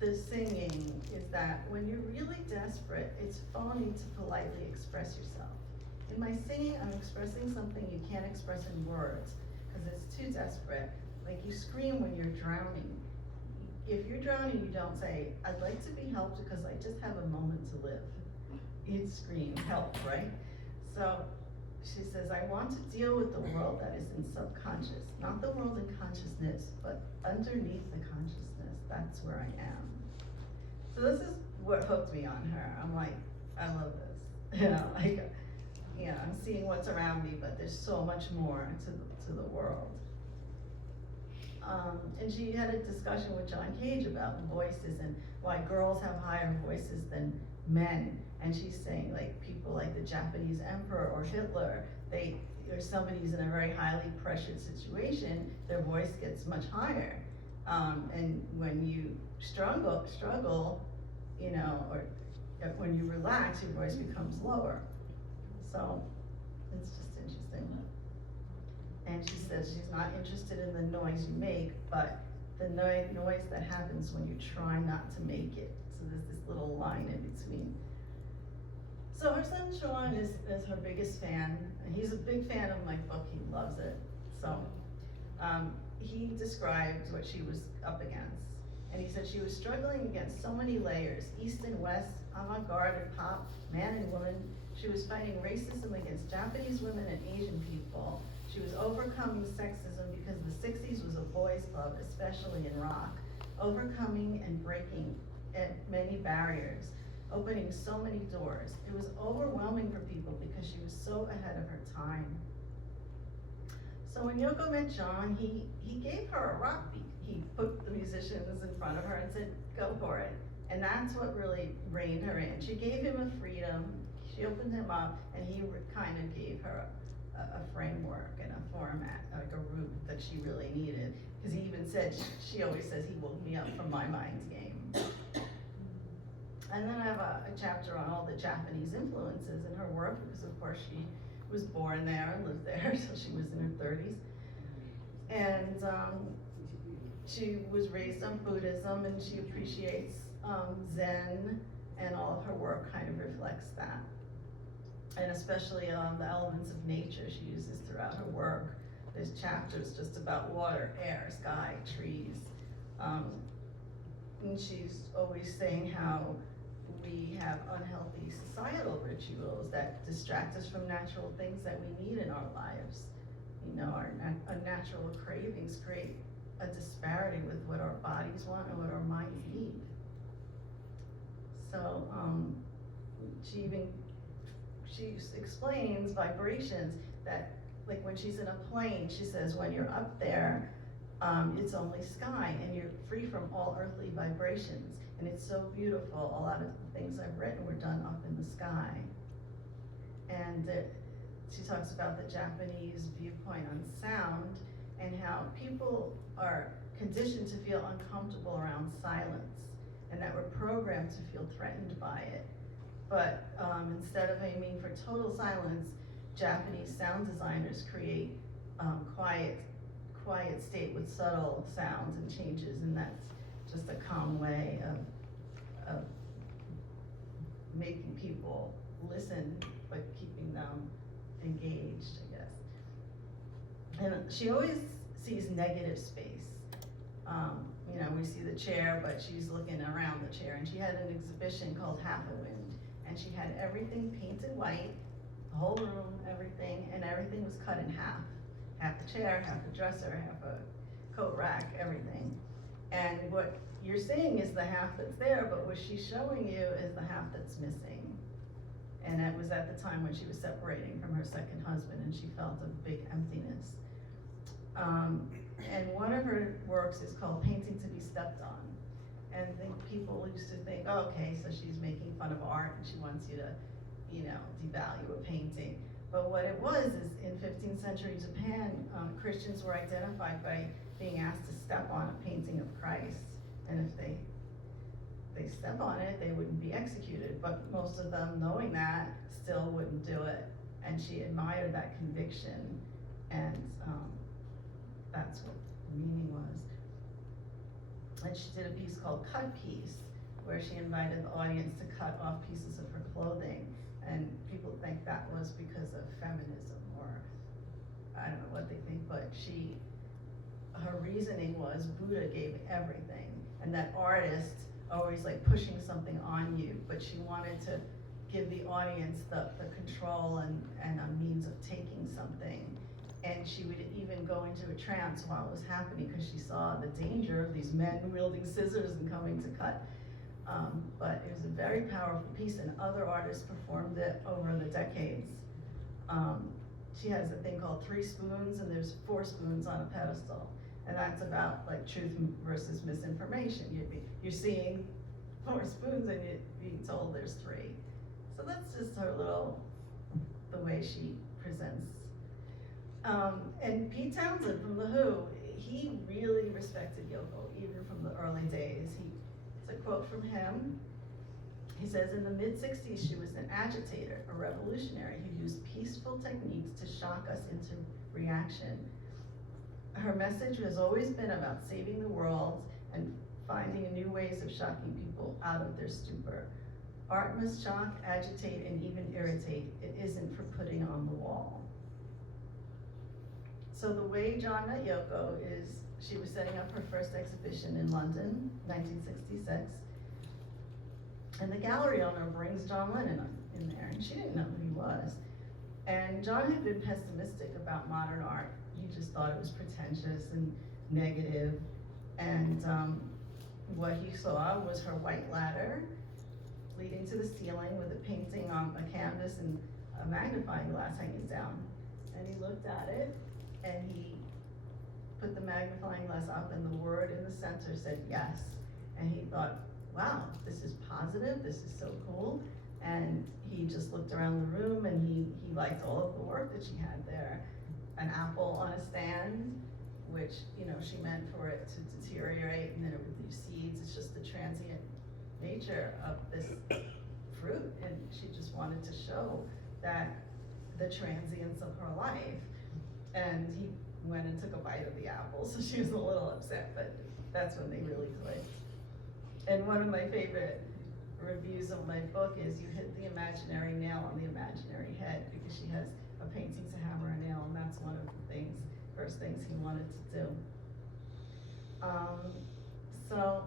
the singing is that when you're really desperate, it's phony to politely express yourself. In my singing, I'm expressing something you can't express in words because it's too desperate. like you scream when you're drowning. If you're drowning, you don't say, I'd like to be helped because I just have a moment to live. You'd scream, help, right? So she says, I want to deal with the world that is in subconscious, not the world in consciousness, but underneath the consciousness. That's where I am. So this is what hooked me on her. I'm like, I love this. I'm seeing what's around me, but there's so much more to the world. And she had a discussion with John Cage about voices and why girls have higher voices than men. And she's saying, like, people like the Japanese emperor or Hitler, or somebody's in a very highly pressured situation, their voice gets much higher. And when you struggle, or when you relax, your voice becomes lower. So it's just interesting. And she says she's not interested in the noise you make, but the noise that happens when you try not to make it. So there's this little line in between. So her son Sean is her biggest fan. And he's a big fan of my book. He loves it. So he described what she was up against. And he said she was struggling against so many layers, East and West, avant-garde and pop, man and woman. She was fighting racism against Japanese women and Asian people. She was overcoming sexism because the 60s was a boys' club, especially in rock. Overcoming and breaking many barriers, opening so many doors. It was overwhelming for people because she was so ahead of her time. So when Yoko met John, he gave her a rock beat. He put the musicians in front of her and said, go for it. And that's what really reined her in. She gave him a freedom, she opened him up, and he kind of gave her a framework and a format, like a route that she really needed. Because he even said, she always says, he woke me up from my mind's game. And then I have a chapter on all the Japanese influences in her work, because of course she was born there and lived there, so she was in her 30s. And she was raised on Buddhism, and she appreciates Zen, and all of her work kind of reflects that. And especially the elements of nature she uses throughout her work. There's chapters just about water, air, sky, trees. And she's always saying how we have unhealthy societal rituals that distract us from natural things that we need in our lives. Our unnatural cravings create a disparity with what our bodies want and what our minds need. So she explains vibrations that, like when she's in a plane, she says when you're up there, it's only sky and you're free from all earthly vibrations. And it's so beautiful. A lot of the things I've written were done up in the sky. And she talks about the Japanese viewpoint on sound and how people are conditioned to feel uncomfortable around silence, and that we're programmed to feel threatened by it. But instead of aiming for total silence, Japanese sound designers create quiet state with subtle sounds and changes, and that's just a calm way of making people listen, but keeping them engaged, I guess. And she always sees negative space. We see the chair, but she's looking around the chair, and she had an exhibition called Half a Wind, and she had everything painted white, the whole room, everything, and everything was cut in half. Half the chair, half the dresser, half a coat rack, everything. And what you're seeing is the half that's there, but what she's showing you is the half that's missing. And it was at the time when she was separating from her second husband, and she felt a big emptiness. And one of her works is called Painting to be Stepped On. And people used to think, oh, okay, so she's making fun of art and she wants you to, devalue a painting. But what it was is in 15th century Japan, Christians were identified by being asked to step on a painting of Christ. And if they step on it, they wouldn't be executed. But most of them, knowing that, still wouldn't do it. And she admired that conviction, and that's what the meaning was. And she did a piece called Cut Piece, where she invited the audience to cut off pieces of her clothing. And people think that was because of feminism, or I don't know what they think, but her reasoning was Buddha gave everything, and that artists are always like pushing something on you, but she wanted to give the audience the control and a means of taking something. And she would even go into a trance while it was happening because she saw the danger of these men wielding scissors and coming to cut. But it was a very powerful piece, and other artists performed it over the decades. She has a thing called 3 spoons, and there's 4 spoons on a pedestal. And that's about like truth versus misinformation. You're seeing 4 spoons and you're being told there's 3. So that's just her little, the way she presents. And Pete Townsend from The Who, he really respected Yoko, even from the early days. It's a quote from him. He says, in the mid-60s, she was an agitator, a revolutionary who used peaceful techniques to shock us into reaction. Her message has always been about saving the world and finding new ways of shocking people out of their stupor. Art must shock, agitate, and even irritate. It isn't for putting on the wall. So the way John met Yoko is, she was setting up her first exhibition in London, 1966. And the gallery owner brings John Lennon in there, and she didn't know who he was. And John had been pessimistic about modern art. He just thought it was pretentious and negative. And what he saw was her white ladder leading to the ceiling with a painting on a canvas and a magnifying glass hanging down. And he looked at it, and he put the magnifying glass up, and the word in the center said yes. And he thought, wow, this is positive, this is so cool. And he just looked around the room, and he liked all of the work that she had there. An apple on a stand, which, you know, she meant for it to deteriorate and then it would leave seeds. It's just the transient nature of this fruit, and she just wanted to show that the transience of her life. And he went and took a bite of the apple, so she was a little upset, but that's when they really clicked. And one of my favorite reviews of my book is, you hit the imaginary nail on the imaginary head, because she has a painting to hammer a nail, and that's one of the first things he wanted to do. So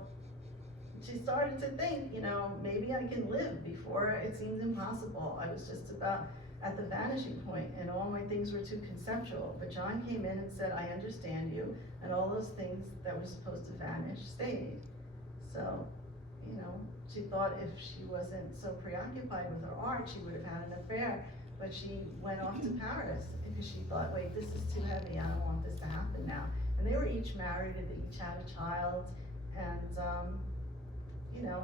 she started to think, you know, maybe I can live. Before it seemed impossible. I was just about at the vanishing point, and all my things were too conceptual. But John came in and said, I understand you, and all those things that were supposed to vanish stayed. So, you know, she thought if she wasn't so preoccupied with her art, she would have had an affair. But she went off to Paris because she thought, wait, this is too heavy, I don't want this to happen now. And they were each married, and they each had a child, and you know,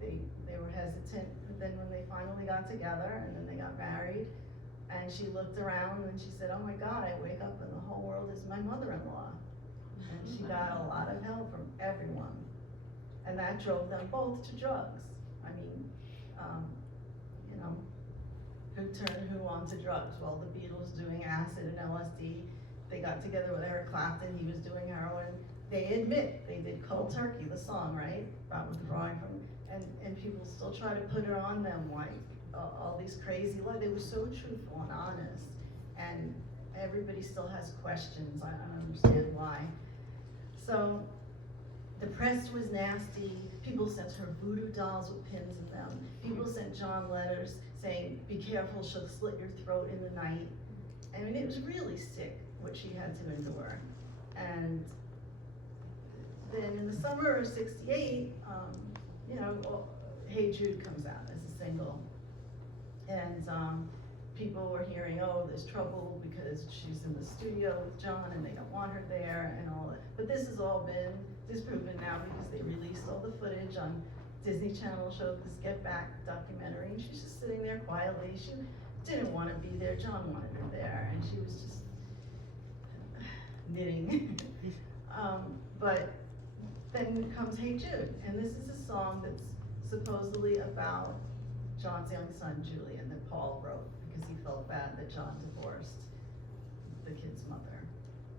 they were hesitant. But then when they finally got together, and then they got married, and she looked around and she said, oh my God, I wake up and the whole world is my mother-in-law. And she got a lot of help from everyone. And that drove them both to drugs. I mean, you know, who turned who on to drugs? Well, the Beatles doing acid and LSD. They got together with Eric Clapton, he was doing heroin. They admit they did Cold Turkey, the song, right? About withdrawing from, and people still try to put it on them, like all these crazy lies. They were so truthful and honest, and everybody still has questions. I don't understand why. So the press was nasty. People sent her voodoo dolls with pins in them. People sent John letters saying, be careful, she'll slit your throat in the night. I mean, it was really sick what she had to endure. And then in the summer of '68, you know, Hey Jude comes out as a single. And people were hearing, oh, there's trouble because she's in the studio with John and they don't want her there and all that. But this has all been disproven now because they released all the footage on Disney Channel, showed this Get Back documentary, and she's just sitting there quietly. She didn't want to be there, John wanted her there, and she was just knitting. But then comes Hey Jude, and this is a song that's supposedly about John's young son, Julian, that Paul wrote because he felt bad that John divorced the kid's mother.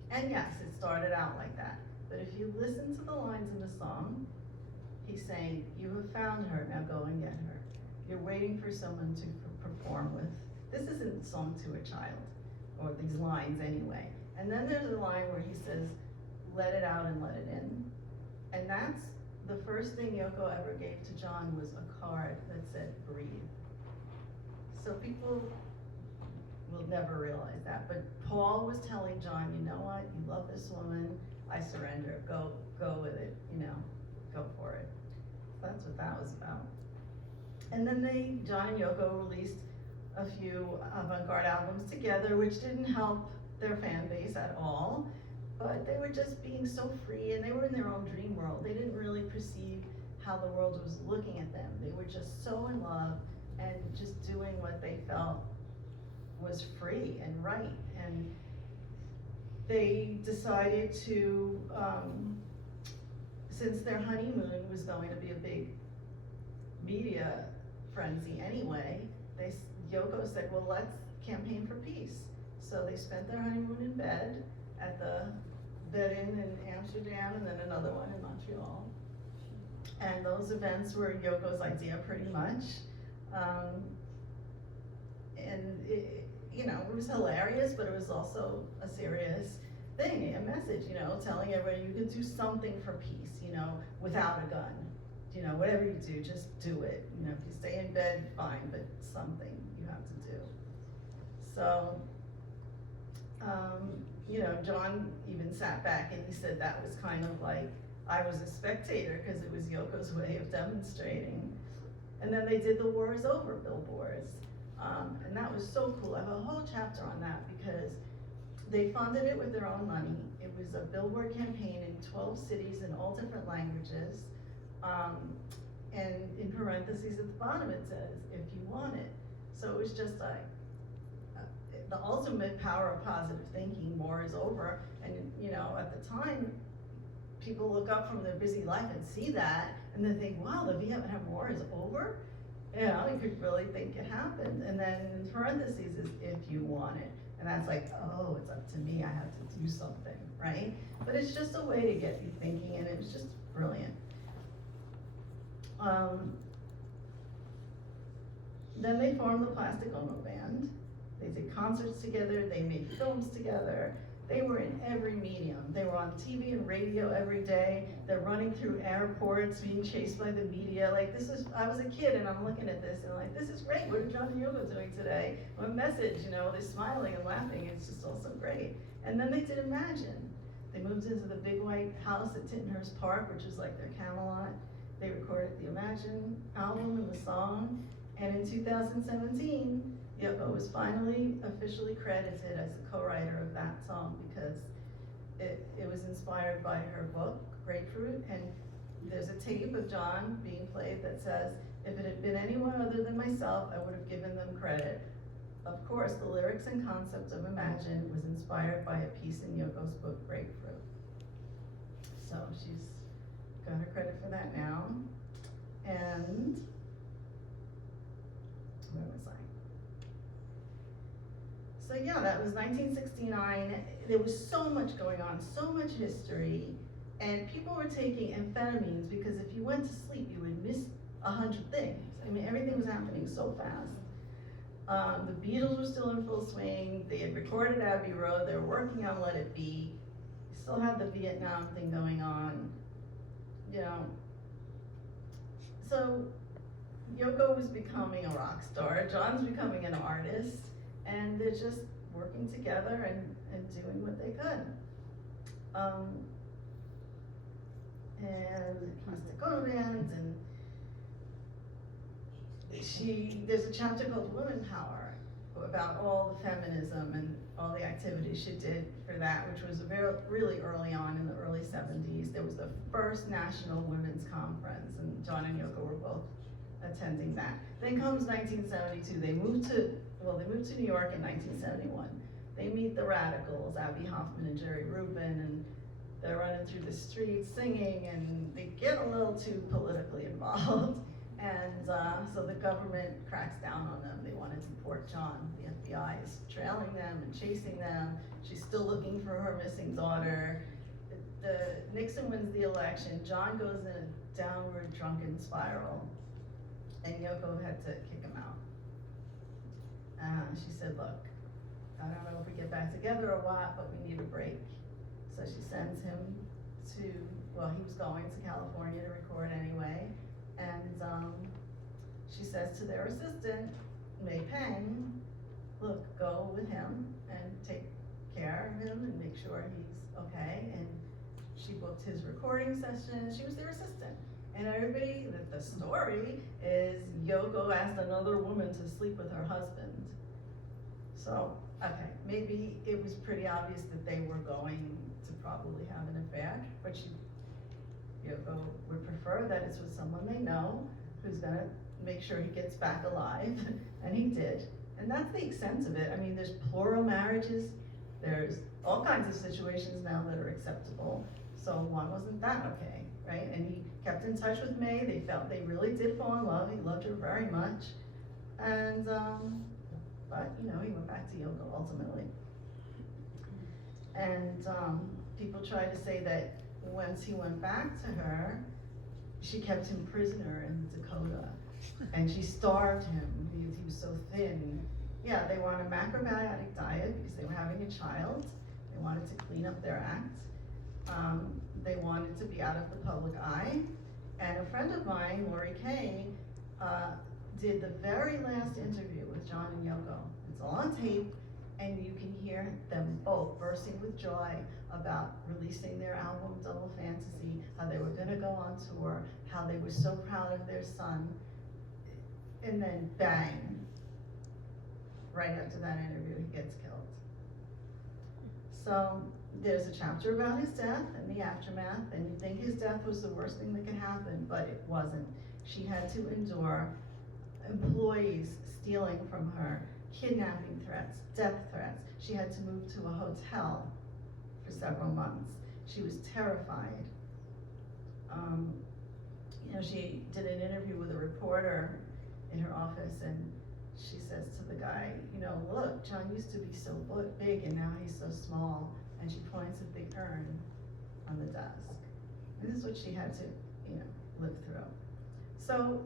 And yes, it started out like that. But if you listen to the lines in the song, he's saying, you have found her, now go and get her. You're waiting for someone to perform with. This isn't a song to a child, or these lines anyway. And then there's a line where he says, let it out and let it in. And that's the first thing Yoko ever gave to John was a card that said breathe. So people will never realize that, but Paul was telling John, you know what, you love this woman, I surrender, go with it, go for it. So that's what that was about. And then John and Yoko released a few avant-garde albums together, which didn't help their fan base at all, but they were just being so free and they were in their own dream world. They didn't really perceive how the world was looking at them. They were just so in love and just doing what they felt was free and right. And they decided to, since their honeymoon was going to be a big media frenzy anyway, Yoko said, well, let's campaign for peace. So they spent their honeymoon in bed at the bed-in Amsterdam and then another one in Montreal. And those events were Yoko's idea pretty much. And it was hilarious, but it was also a serious thing, a message, telling everybody you can do something for peace, without a gun. Whatever you do, just do it. If you stay in bed, fine, but something you have to do. So, John even sat back and he said that was kind of like, I was a spectator because it was Yoko's way of demonstrating. And then they did the War is Over billboards. And that was so cool. I have a whole chapter on that because they funded it with their own money. It was a billboard campaign in 12 cities in all different languages. And in parentheses at the bottom it says, if you want it. So it was just like, the ultimate power of positive thinking, war is over. And at the time, people look up from their busy life and see that, and then think, wow, the Vietnam War is over? You could really think it happened. And then in parentheses is if you want it. And that's like, oh, it's up to me, I have to do something, right? But it's just a way to get you thinking, and it was just brilliant. Then they formed the Plastic Ono Band. They did concerts together, they made films together. They were in every medium. They were on TV and radio every day. They're running through airports, being chased by the media. I was a kid and I'm looking at this and this is great. What are John and Yoko doing today? What message, they're smiling and laughing. It's just all so great. And then they did Imagine. They moved into the big white house at Tittenhurst Park, which is like their Camelot. They recorded the Imagine album and the song. And in 2017, Yoko was finally officially credited as the co-writer of that song because it was inspired by her book, Grapefruit, and there's a tape of John being played that says, if it had been anyone other than myself, I would have given them credit. Of course, the lyrics and concept of Imagine was inspired by a piece in Yoko's book, Grapefruit. So she's got her credit for that now. And where was I? So yeah, that was 1969. There was so much going on, so much history, and people were taking amphetamines because if you went to sleep, you would miss 100 things. I mean, everything was happening so fast. The Beatles were still in full swing. They had recorded Abbey Road. They were working on Let It Be. You still had the Vietnam thing going on, So Yoko was becoming a rock star. John's becoming an artist. And they're just working together and doing what they could. And Plastic Ono Band, and there's a chapter called Women Power about all the feminism and all the activities she did for that, which was really early on in the early 70s. There was the first National Women's Conference, and John and Yoko were both attending that. Then comes 1972. They moved to New York in 1971. They meet the radicals, Abby Hoffman and Jerry Rubin, and they're running through the streets singing, and they get a little too politically involved. And so the government cracks down on them. They want to deport John. The FBI is trailing them and chasing them. She's still looking for her missing daughter. Nixon wins the election. John goes in a downward drunken spiral, and Yoko had to kick him out. She said, look, I don't know if we get back together or what, but we need a break. So she sends him to, well, he was going to California to record anyway, and she says to their assistant, May Peng, look, go with him and take care of him and make sure he's okay. And she booked his recording session. She was their assistant. And everybody, the story is Yoko asked another woman to sleep with her husband. So, okay, maybe it was pretty obvious that they were going to probably have an affair, but Yoko would prefer that it's with someone they know who's gonna make sure he gets back alive, and he did. And that's the extent of it. I mean, there's plural marriages, there's all kinds of situations now that are acceptable, so one wasn't that okay, right? And he kept in touch with May, they really did fall in love, he loved her very much, and but he went back to Yoko ultimately. And people try to say that once he went back to her, she kept him prisoner in Dakota, and she starved him because he was so thin. Yeah, they wanted a macrobiotic diet because they were having a child. They wanted to clean up their act. They wanted to be out of the public eye. And a friend of mine, Lori Kay, did the very last interview with John and Yoko. It's all on tape, and you can hear them both bursting with joy about releasing their album Double Fantasy, how they were gonna go on tour, how they were so proud of their son, and then bang, right after that interview, he gets killed. So there's a chapter about his death and the aftermath, and you think his death was the worst thing that could happen, but it wasn't. She had to endure employees stealing from her, kidnapping threats, death threats. She had to move to a hotel for several months. She was terrified. She did an interview with a reporter in her office, and she says to the guy, look, John used to be so big and now he's so small. And she points at the urn on the desk. And this is what she had to, live through. So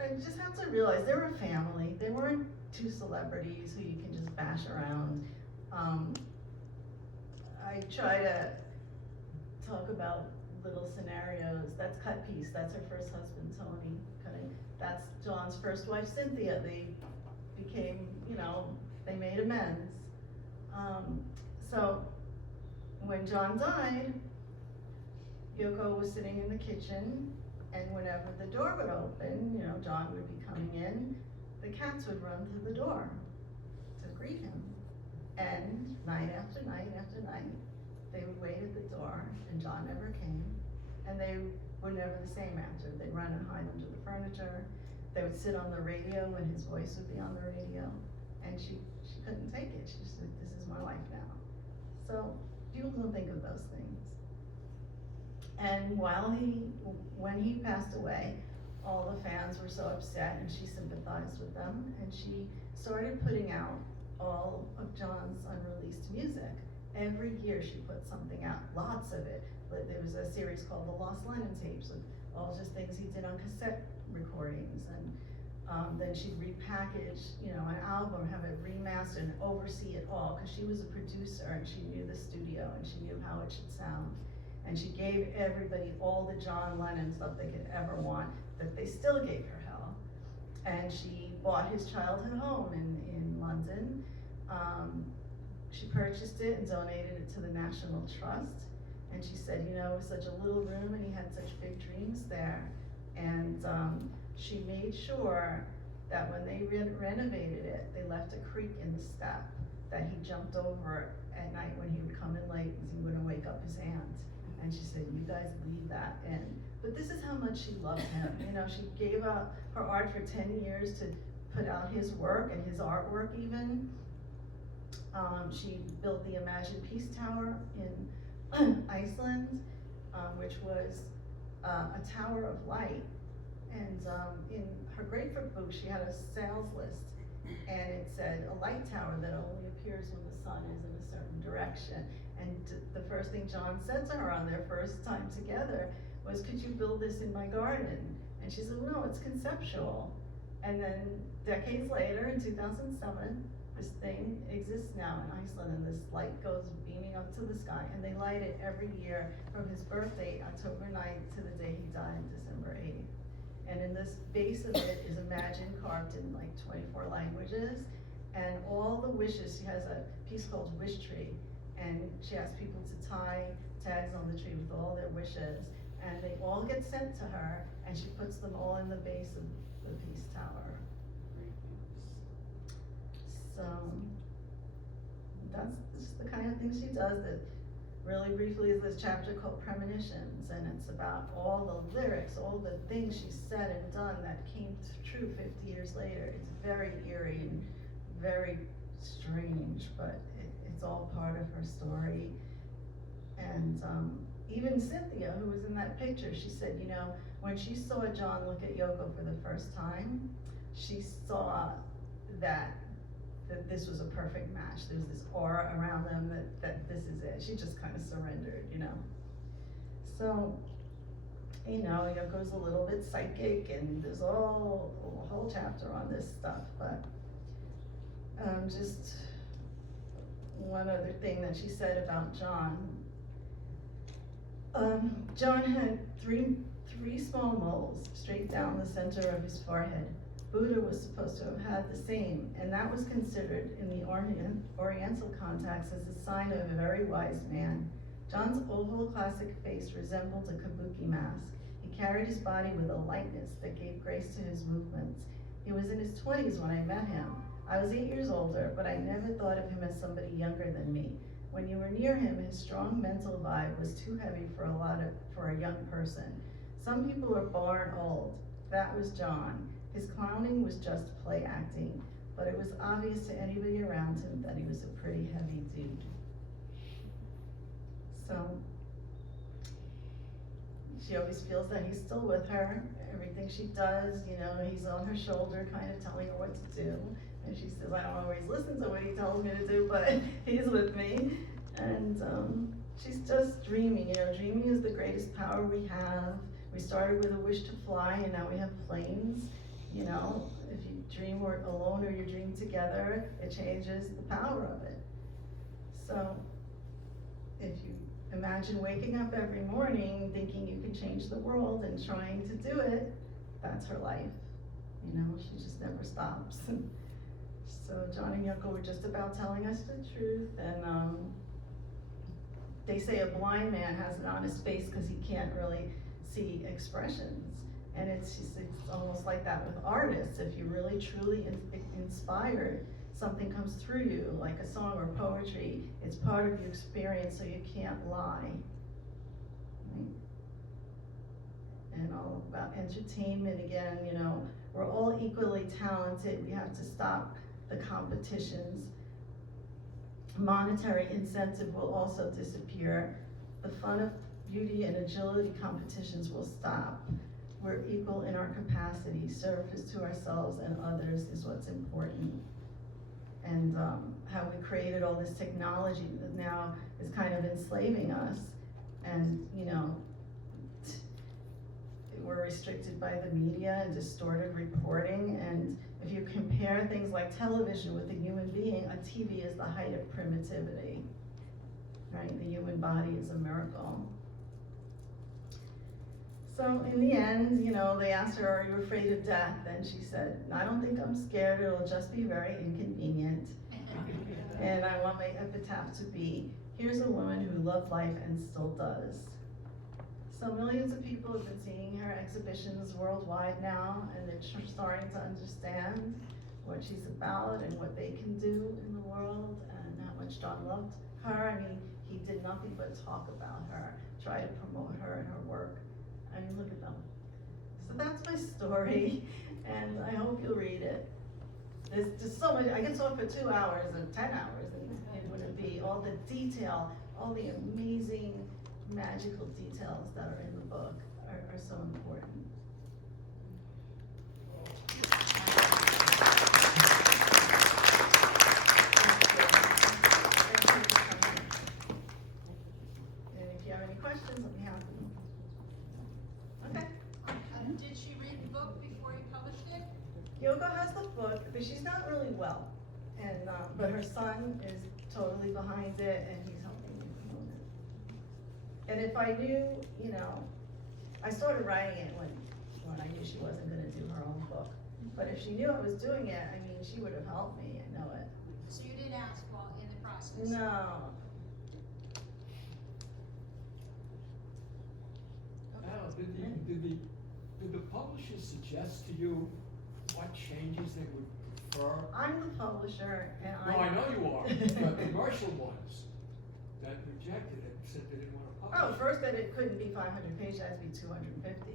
I just have to realize they were a family. They weren't two celebrities who you can just bash around. I try to talk about little scenarios. That's Cut Piece. That's her first husband, Tony. That's John's first wife, Cynthia. They became, they made amends. So when John died, Yoko was sitting in the kitchen, and whenever the door would open, John would be coming in, the cats would run through the door to greet him. And night after night after night, they would wait at the door, and John never came, and they were never the same after. They'd run and hide under the furniture. They would sit on the radio, and his voice would be on the radio, and she couldn't take it. She just said, this is my life now. So people don't think of those things. And when he passed away, all the fans were so upset, and she sympathized with them, and she started putting out all of John's unreleased music. Every year she put something out, lots of it. But there was a series called The Lost Lennon Tapes, with all just things he did on cassette recordings, and then she'd repackage, an album, have it remastered and oversee it all, because she was a producer and she knew the studio and she knew how it should sound. And she gave everybody all the John Lennon stuff they could ever want, that they still gave her hell. And she bought his childhood home in London. She purchased it and donated it to the National Trust. And she said, it was such a little room and he had such big dreams there. And she made sure that when they renovated it, they left a creek in the step that he jumped over at night when he would come in late because he wouldn't wake up his aunt. And she said, you guys leave that in. But this is how much she loved him. She gave up her art for 10 years to put out his work and his artwork even. She built the Imagine Peace Tower in Iceland, which was a tower of light. And in her Grapefruit book, she had a sales list, and it said a light tower that only appears when the sun is in a certain direction. And the first thing John said to her on their first time together was, could you build this in my garden? And she said, no, it's conceptual. And then decades later, in 2007, this thing exists now in Iceland, and this light goes beaming up to the sky, and they light it every year from his birthday, October 9th, to the day he died, December 8th. And in this base of it is Imagine carved in like 24 languages, and all the wishes, she has a piece called Wish Tree, and she asks people to tie tags on the tree with all their wishes, and they all get sent to her, and she puts them all in the base of the Peace Tower. So, that's just the kind of thing she does. That really briefly is this chapter called Premonitions, and it's about all the lyrics, all the things she said and done that came true 50 years later. It's very eerie and very strange, but it's all part of her story. And even Cynthia, who was in that picture, she said, you know, when she saw John look at Yoko for the first time, she saw that this was a perfect match. There was this aura around them that this is it. She just kind of surrendered, you know. So, you know, Yoko's a little bit psychic, and there's a whole chapter on this stuff, but just one other thing that she said about John. John had three small moles straight down the center of his forehead. Buddha was supposed to have had the same, and that was considered in the Oriental context as a sign of a very wise man. John's oval classic face resembled a kabuki mask. He carried his body with a lightness that gave grace to his movements. He was in his 20s when I met him. I was 8 years older, but I never thought of him as somebody younger than me. When you were near him, his strong mental vibe was too heavy for a young person. Some people are born old. That was John. His clowning was just play acting, but it was obvious to anybody around him that he was a pretty heavy dude. So, she always feels that he's still with her. Everything she does, you know, he's on her shoulder kind of telling her what to do. And she says, I don't always listen to what he tells me to do, but he's with me. And she's just dreaming, you know, dreaming is the greatest power we have. We started with a wish to fly, and now we have planes. You know, if you dream alone or you dream together, it changes the power of it. So, if you imagine waking up every morning thinking you can change the world and trying to do it, that's her life. You know, she just never stops. So John and Yoko were just about telling us the truth, and they say a blind man has an honest face because he can't really see expressions. And it's almost like that with artists. If you're really truly inspired, something comes through you, like a song or poetry. It's part of your experience, so you can't lie. Right? And all about entertainment again, you know, we're all equally talented. We have to stop the competitions. Monetary incentive will also disappear. The fun of beauty and agility competitions will stop. We're equal in our capacity. Service to ourselves and others is what's important. And how we created all this technology that now is kind of enslaving us. And, you know, we're restricted by the media and distorted reporting. And if you compare things like television with a human being, a TV is the height of primitivity, right? The human body is a miracle. So in the end, you know, they asked her, are you afraid of death? And she said, I don't think I'm scared, it'll just be very inconvenient. And I want my epitaph to be, here's a woman who loved life and still does. So millions of people have been seeing her exhibitions worldwide now, and they're starting to understand what she's about and what they can do in the world, and how much John loved her. I mean, he did nothing but talk about her, try to promote her and her work. I mean, look at them. So that's my story, and I hope you'll read it. There's just so much. I could talk for 2 hours and 10 hours, and it wouldn't be all the detail, all the amazing magical details that are in the book are so important. And if you have any questions, I'll be happy. Okay. Did she read the book before you published it? Yoko has the book, but she's not really well. And, but her son is totally behind it and he's helping me promote it. And if I knew, you know, I started writing it when I knew she wasn't gonna do her own book. But if she knew I was doing it, I mean, she would have helped me, I know it. So you did ask while in the process? No. Now, did the publisher suggest to you what changes they would prefer? I'm the publisher and No, I know you are, but commercial ones that rejected it, said they didn't want to publish. Oh, first that it couldn't be 500 pages, it had to be 250.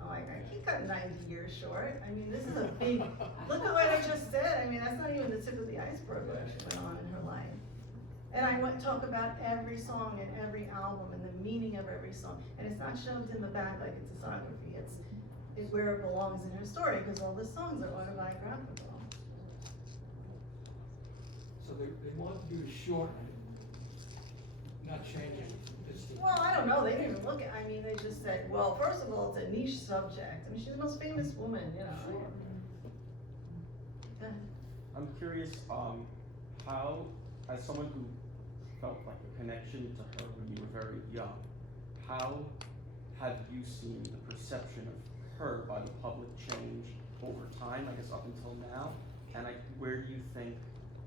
I'm like, I can't cut 90 years short. I mean, this is a big, look at what I just said. I mean, that's not even the tip of the iceberg what she went on in her life. And I went talk about every song and every album and the meaning of every song. And it's not shoved in the back like it's a discography. It's where it belongs in her story because all the songs are autobiographical. So they wanted you to shorten it, not change it. Well, I don't know, they didn't even look at, I mean, they just said, well, first of all, it's a niche subject. I mean, she's the most famous woman, you know. Sure. Go ahead. I'm curious, how, as someone who felt like a connection to her when you were very young, how have you seen the perception of her by the public change over time, I guess up until now? And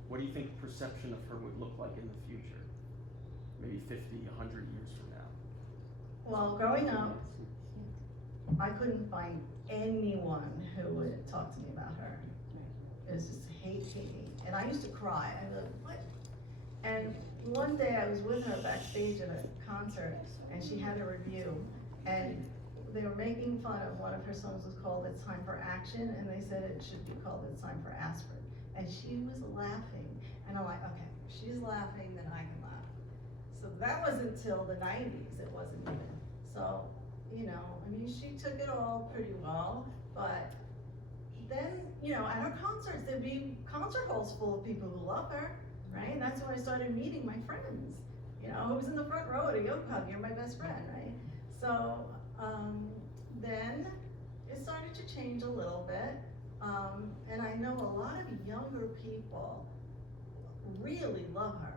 what do you think perception of her would look like in the future? Maybe 50, 100 years from now? Well, growing up, I couldn't find anyone who would talk to me about her. It was just hate. And I used to cry. I was like, what? And one day I was with her backstage at a concert and she had a review and they were making fun of one of her songs was called It's Time for Action and they said it should be called It's Time for Aspirin. And she was laughing. And I'm like, okay, if she's laughing, then I can laugh. So that wasn't till the 90s, it wasn't even. So, you know, I mean, she took it all pretty well, but then, you know, at her concerts, there'd be concert halls full of people who love her, right? And that's when I started meeting my friends, you know, who was in the front row at a yoga club, you're my best friend, right? So, then it started to change a little bit, and I know a lot of younger people really love her.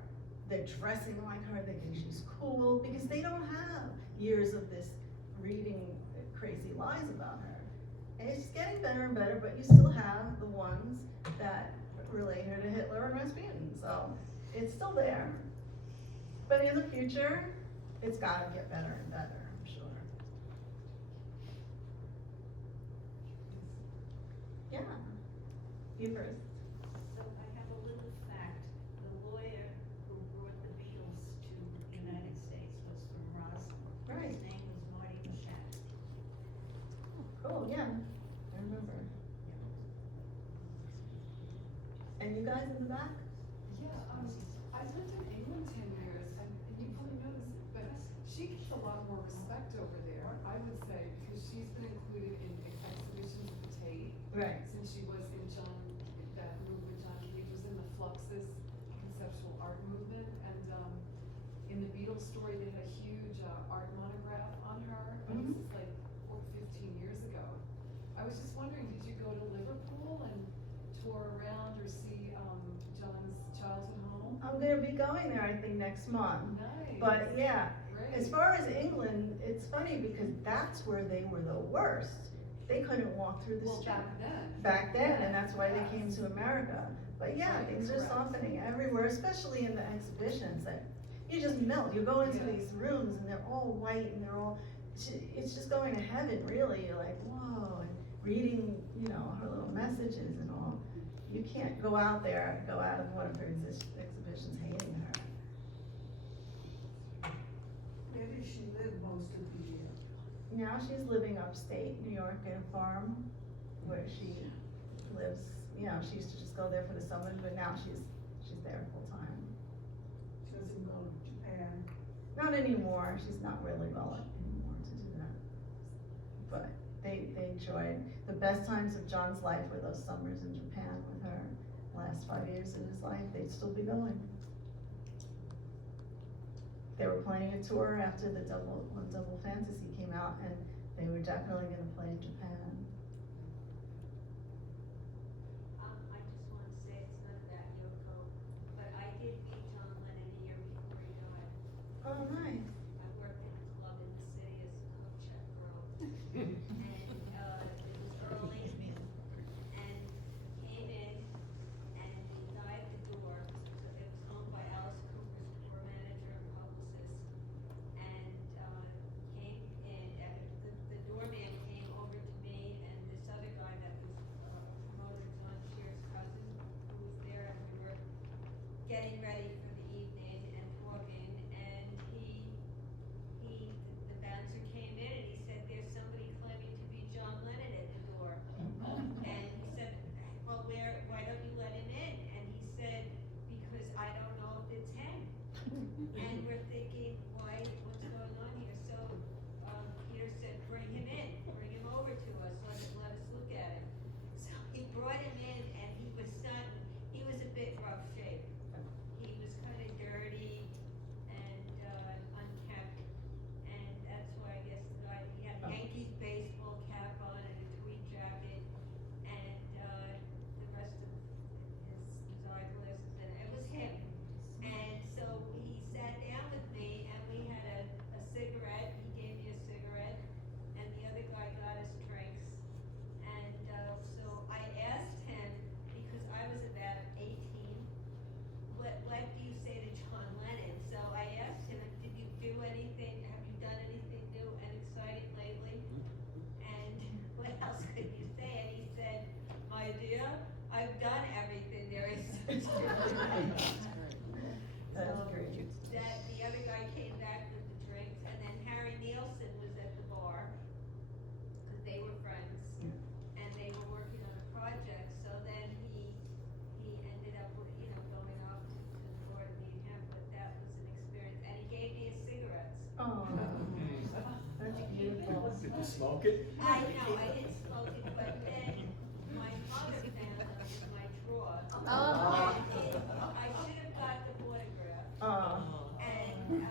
They're dressing like her, they think she's cool, because they don't have years of this reading crazy lies about her. And it's getting better and better, but you still have the ones that relate her to Hitler and Rasputin, so it's still there. But in the future, it's gotta get better and better, I'm sure. Yeah, you first. So I have a little fact. The lawyer who brought the Beatles to the United States was from Roslyn. Right. His name was Marty Bocaro. Cool, yeah, I remember. And you guys in the back? Yeah, I lived in England 10 years, and you probably know this, but she gets a lot more respect over there, I would say, because she's been included in exhibitions at the Tate. Right. Since she was in that movement, John Cage was in the Fluxus conceptual art movement, and in the Beatles story, they had a huge art monograph on her. And this is like 15 years ago. I was just wondering, did you go to Liverpool and tour around or see John's childhood home? I'm gonna be going there, I think, next month. Nice. But yeah, Great. as far as England, it's funny because that's where they were the worst. They couldn't walk through the Well, street. back then. And that's why they came to America. But yeah, Right, things are correct. softening everywhere, especially in the exhibitions that you just melt. You go into Yeah. these rooms and they're all white and they're all, it's just going to heaven, really. You're like, whoa, and reading, you know, her little messages and all. You can't go out there, go out of one of her exhibitions hating her. Where does she live most of the year? Now she's living upstate New York in a farm where she lives, you know, she used to just go there for the summer, but now she's there full time. She doesn't go to Japan. Not anymore, she's not really well anymore to do that. But they enjoyed, the best times of John's life were those summers in Japan with her. Last 5 years of his life, they'd still be going. They were planning a tour after when Double Fantasy came out, and they were definitely gonna play in Japan. I just want to say it's not that Yoko Oh, nice. I worked in a club in the city as a cook chef girl. And, it was early, and came in, and the guy at the door, so it was owned by Alice Cooper's tour manager and publicist, and, came in, and the doorman came over to me and this other guy that was, promoter John Shear's cousin, who was there, and we were getting ready for the evening and talking, and the bouncer came in and he said, there's somebody claiming to be John Lennon at the door. And he said, well, why don't you let him in? And he said, because I don't know if it's him. And we're thinking, what's going on here? So, Peter said, bring him in, bring him over to us, let us look at him. So he brought him in and he was a bit rough shape. He was kind of dirty and, unkempt, and that's why I guess he had a Yankees baseball cap on and a tweed jacket, and, the rest of his eyeglasses, and it was him. And so he sat down with me and we had a cigarette, he gave me a cigarette, and the other guy got us drinks. And, so I asked him, because I was about 18, what do you say to John Lennon? So I asked him, did you do anything, have you done anything new and exciting lately? And what else could you say? And he said, my dear, I've done everything there is to do. That's So great. that the other guy came back with the drinks, and then Harry Nielsen was at the bar, because they were friends, and they were working on a project, so then he ended up with, going off to the bar to meet him, but that was an experience, and he gave me his cigarettes. Oh, that's beautiful. Did you smoke it? I know, I didn't smoke it, but then my mother found them in my drawer. Oh. And I should have got the autograph. Oh. And,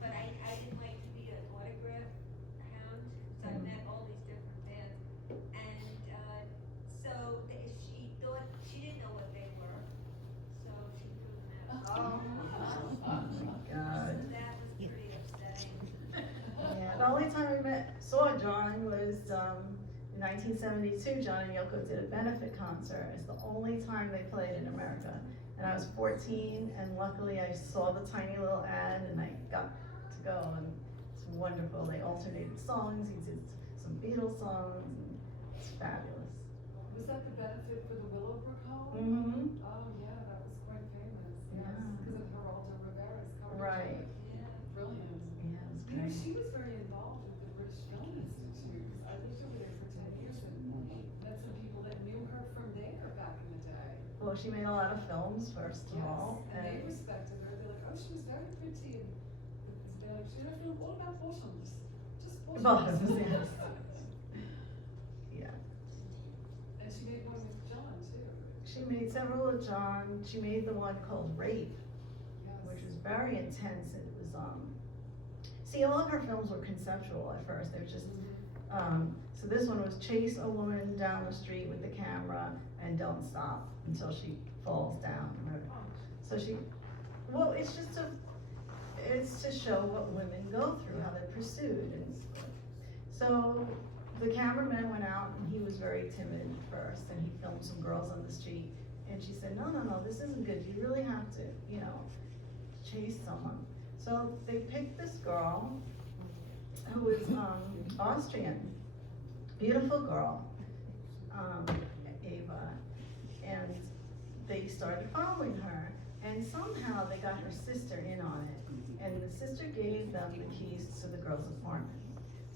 but I didn't like to be an autograph hound, so I met all these different bands. And, so she thought, she didn't know what they were, so she threw them out. Oh. God. So that was pretty upsetting. Yeah, the only time we saw John was, in 1972, John and Yoko did a benefit concert. It's the only time they played in America. And I was 14, and luckily I saw the tiny little ad, and I got to go, and it's wonderful. They alternated songs, he did some Beatles songs, and it's fabulous. Was that the benefit for the Willowbrook home? Mm-hmm. Oh, yeah, that was quite famous, yes, Yeah. because of Geraldo Rivera's coverage. Right. Yeah. Brilliant. Yeah, it was You know, great. she was very involved with the British Film Institute. I lived over there for 10 years and met some people that knew her from there back in the day. Well, she made a lot of films, first of all. And they respected her. They're like, oh, she was very pretty. And they're like, she never, what about bottoms? Just bottoms. Bottoms, yes. Yeah. And she made one with John, too. She made several of John. She made the one called Rape, Yes. which was very intense. It was, see, all of her films were conceptual at first. They were just, so this one was chase a woman down the street with the camera and don't stop until she falls down. So well, it's just it's to show what women go through, how they're pursued. And so the cameraman went out and he was very timid at first, and he filmed some girls on the street. And she said, no, this isn't good. You really have to, chase someone. So they picked this girl who was Austrian, beautiful girl, Ava, and they started following her, and somehow they got her sister in on it, and the sister gave them the keys to the girl's apartment.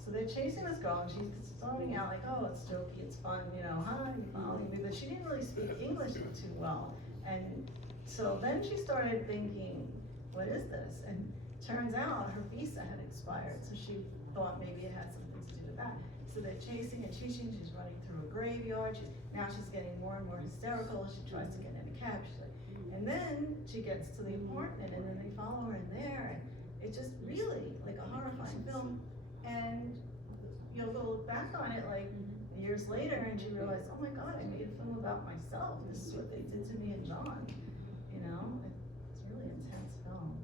So they're chasing this girl, and she's starting out like, oh, it's jokey, it's fun, hi, you following me, but she didn't really speak English too well, and so then she started thinking, what is this? And turns out her visa had expired, so she thought maybe it had something to do with that. So they're chasing and chasing, she's running through a graveyard, now she's getting more and more hysterical, she tries to get in a cab, she's like, and then she gets to the apartment, and then they follow her in there, and it's just really like a horrifying film. And you'll go back on it like years later, and she realized, oh my God, I made a film about myself, this is what they did to me and John, it's a really intense film.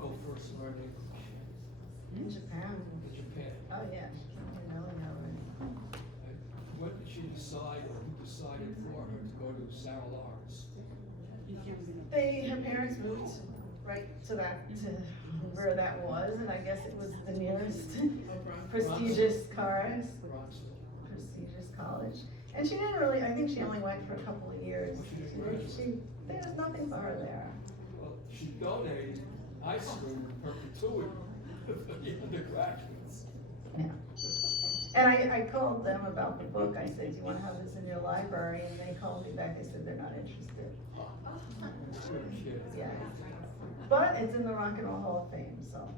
Yoko first learned English? In Japan. In Japan. Oh, yeah, she's really already. When did she decide, or who decided for her to go to Sarah Lawrence? Her parents moved right to where that was, and I guess it was the nearest prestigious college. And she didn't really, I think she only went for a couple of years. There was nothing for her there. Well, she donated high school perpetuity for the undergraduates. Yeah. And I called them about the book. I said, do you wanna have this in your library? And they called me back, they said they're not interested. You're kidding. Yeah. But it's in the Rock and Roll Hall of Fame, so.